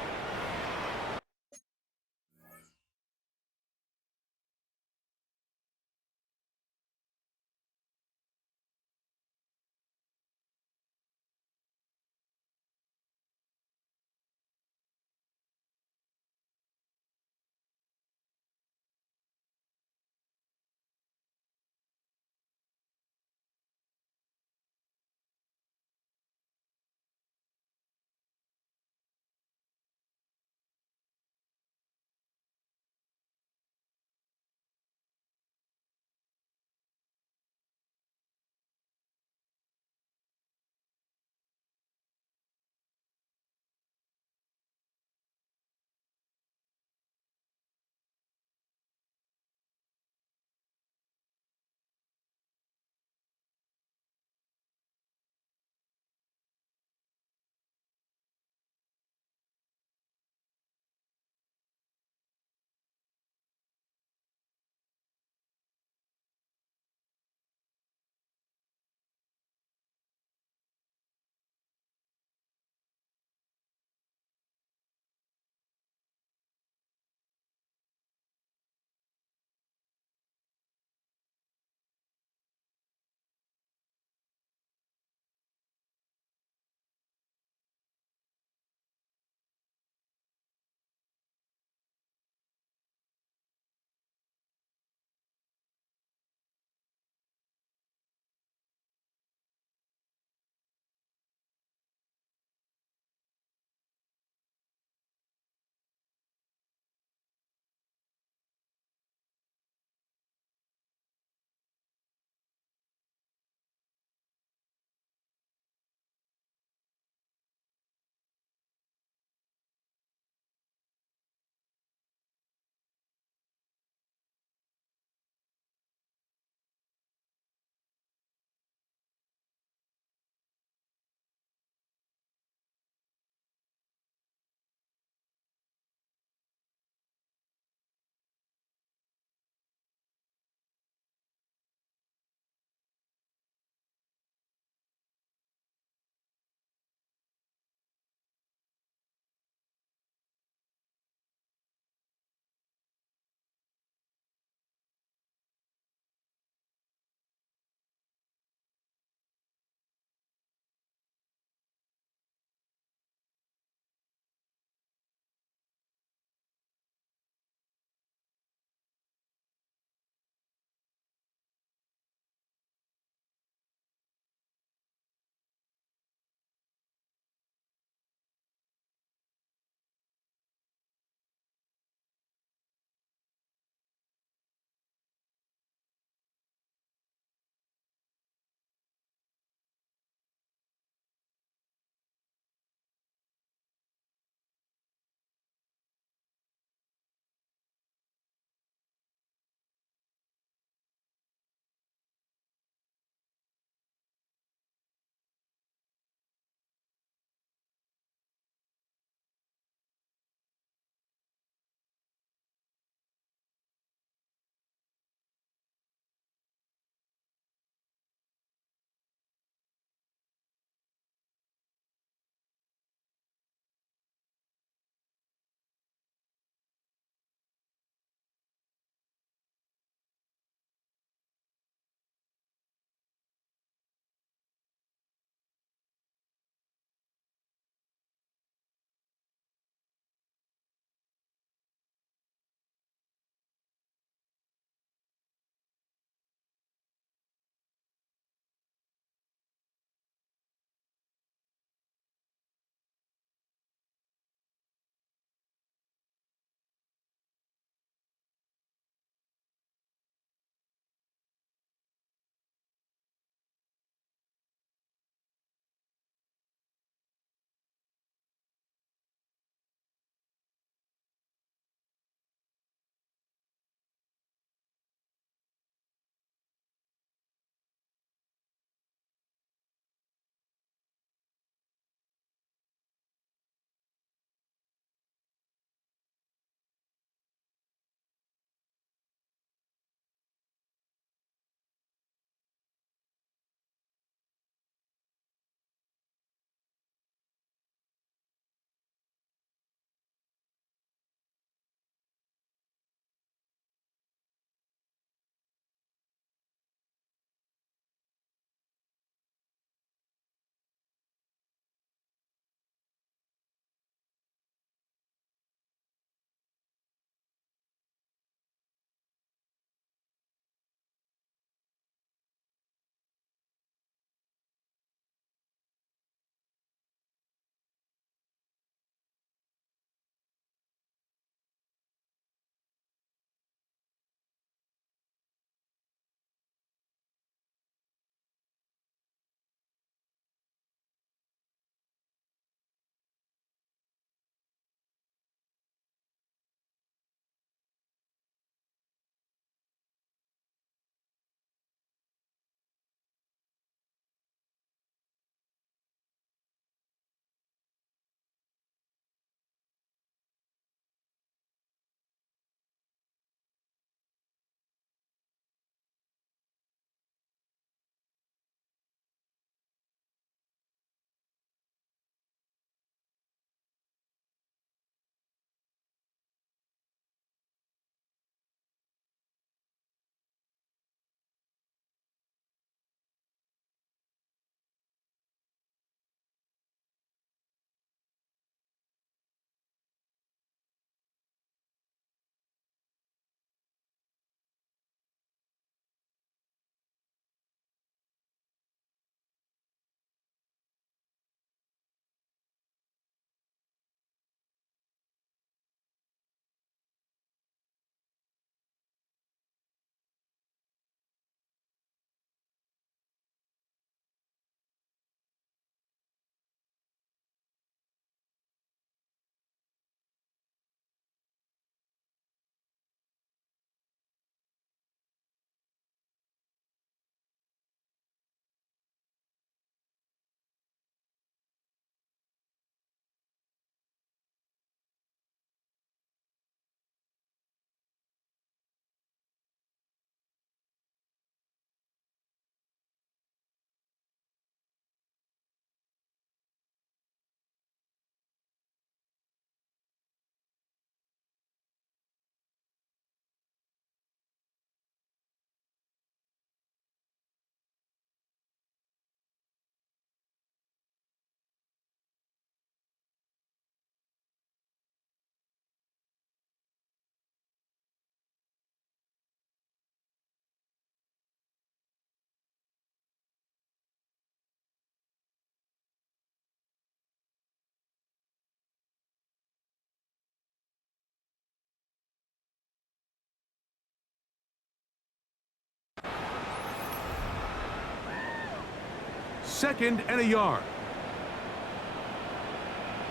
2nd and a yard.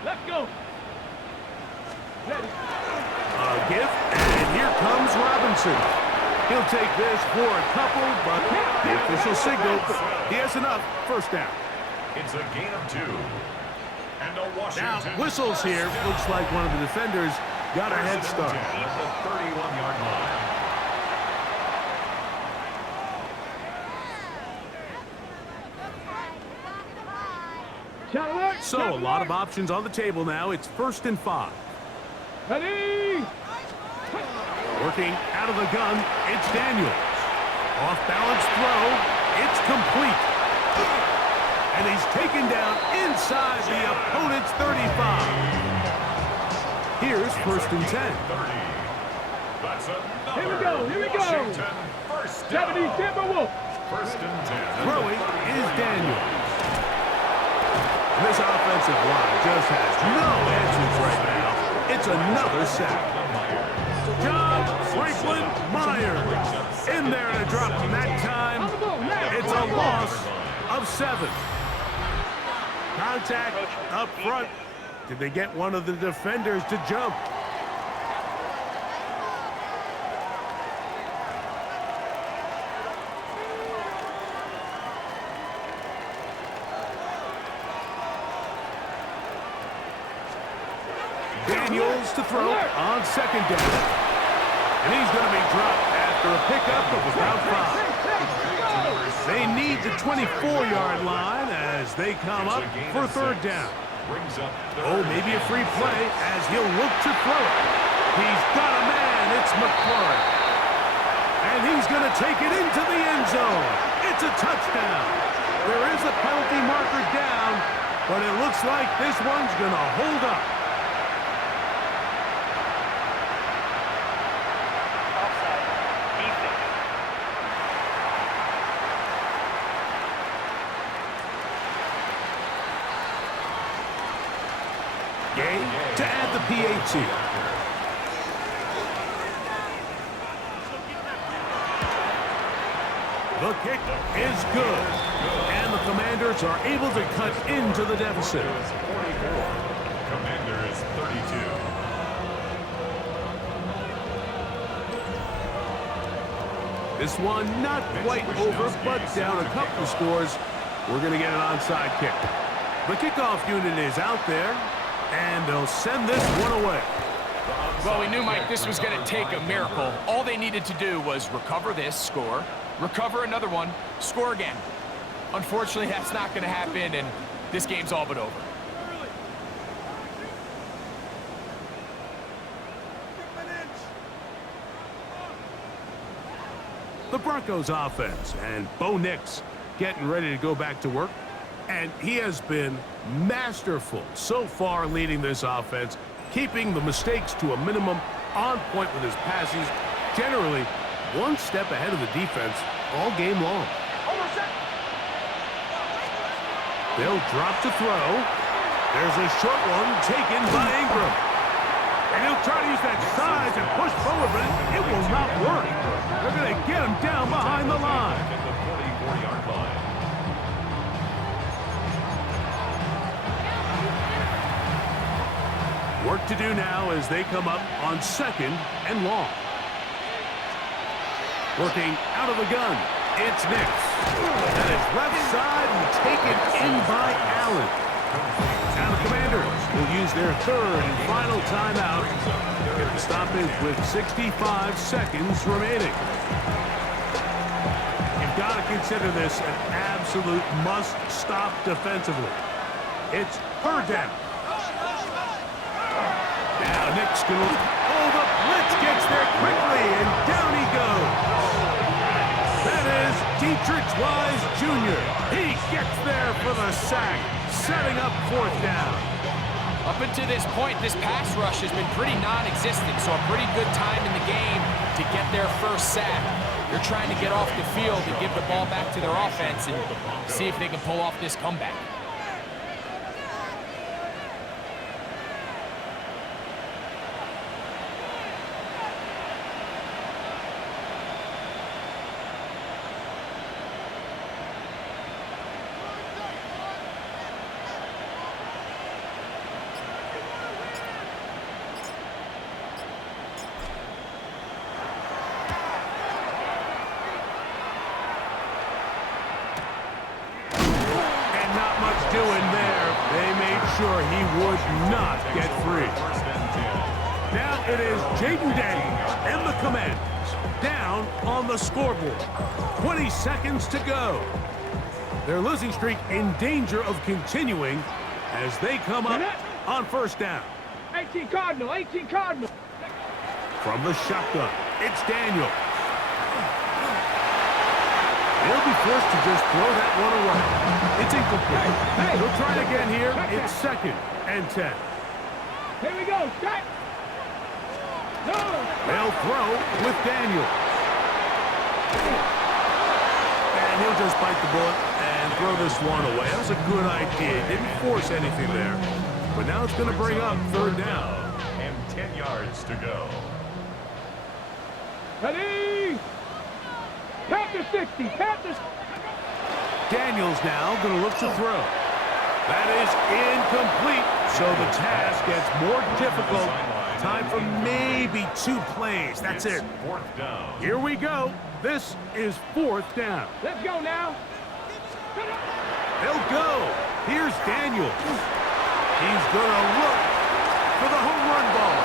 Let's go. Ready. A give, and here comes Robinson. He'll take this for a couple, but the official signal, he has enough. First down. It's a gain of 2. And a Washington. Now, whistles here. Looks like one of the defenders got a head start. At the 31-yard line. Shot alert. So, a lot of options on the table now. It's 1st and 5. Ready. Working out of the gun, it's Daniels. Off-balance throw. It's complete. And he's taken down inside the opponent's 35. Here's 1st and 10. 30. That's another Here we go, here we go. Washington first down. 70 Timberwolves. 1st and 10. Throwing is Daniels. This offensive line just has no answers right now. It's another sack. John Franklin Myers in there to drop him that time. It's a loss of 7. Contact up front. Did they get one of the defenders to jump? Daniels to throw on 2nd down. And he's going to be dropped after a pickup of about 5. They need the 24-yard line as they come up for 3rd down. Oh, maybe a free play as he'll look to throw it. He's got a man. It's McLaurin. And he's going to take it into the end zone. It's a touchdown. There is a penalty marker down, but it looks like this one's going to hold up. To add the PAT. The kick is good. And the Commanders are able to cut into the deficit. 44. Commanders 32. This one not quite over, but down a couple of scores. We're going to get an onside kick. The kickoff unit is out there. And they'll send this one away. Well, we knew, Mike, this was going to take a miracle. All they needed to do was recover this, score, recover another one, score again. Unfortunately, that's not going to happen, and this game's all but over. The Broncos offense, and Bo Nix getting ready to go back to work. And he has been masterful so far leading this offense, keeping the mistakes to a minimum, on point with his passes, generally one step ahead of the defense all game long. They'll drop to throw. There's a short one taken by Ingram. And he'll try to use that size and push forward, but it will not work. They're going to get him down behind the line. At the 44-yard line. Work to do now as they come up on 2nd and long. Working out of the gun, it's Nix. And it's left side and taken in by Allen. Now the Commanders will use their 3rd and final timeout. Get the stoppage with 65 seconds remaining. You've got to consider this an absolute must-stop defensively. It's 3rd down. Now Nick's going to... Oh, the blitz gets there quickly, and down he goes. That is Dietrich Wise Jr. He gets there for the sack, setting up 4th down. Up until this point, this pass rush has been pretty non-existent, so a pretty good time in the game to get their first sack. They're trying to get off the field and give the ball back to their offense and see if they can pull off this comeback. he would not get free. First and 10. Now it is Jaden Daniels and the Commanders down on the scoreboard. 20 seconds to go. Their losing streak in danger of continuing as they come up on first down. 18 Cardinal, 18 Cardinal. From the shotgun, it's Daniel. He'll be forced to just throw that one away. It's incomplete. He'll try it again here. It's second and 10. Here we go, Scott. No. They'll throw with Daniel. And he'll just bite the bullet and throw this one away. That was a good idea. He didn't force anything there. But now it's going to bring up third down. And 10 yards to go. Ready? Panther 60, Panthers. Daniels now going to look to throw. That is incomplete. So the task gets more difficult. Time for maybe 2 plays. That's it. Fourth down. Here we go. This is fourth down. Let's go now. They'll go. Here's Daniels. He's going to look for the home run ball.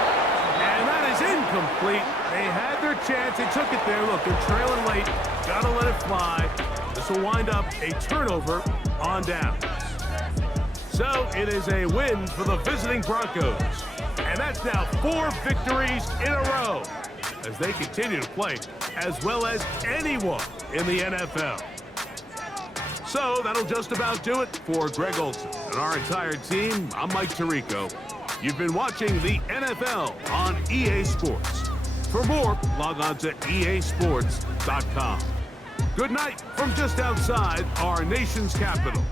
And that is incomplete. They had their chance. They took it there. Look, they're trailing late. Got to let it fly. This will wind up a turnover on down. So it is a win for the visiting Broncos. And that's now 4 victories in a row as they continue to play as well as anyone in the NFL. So that'll just about do it for Greg Olson and our entire team. I'm Mike Tirico. You've been watching the NFL on EA Sports. For more, log on to easports.com. Good night from just outside our nation's capital.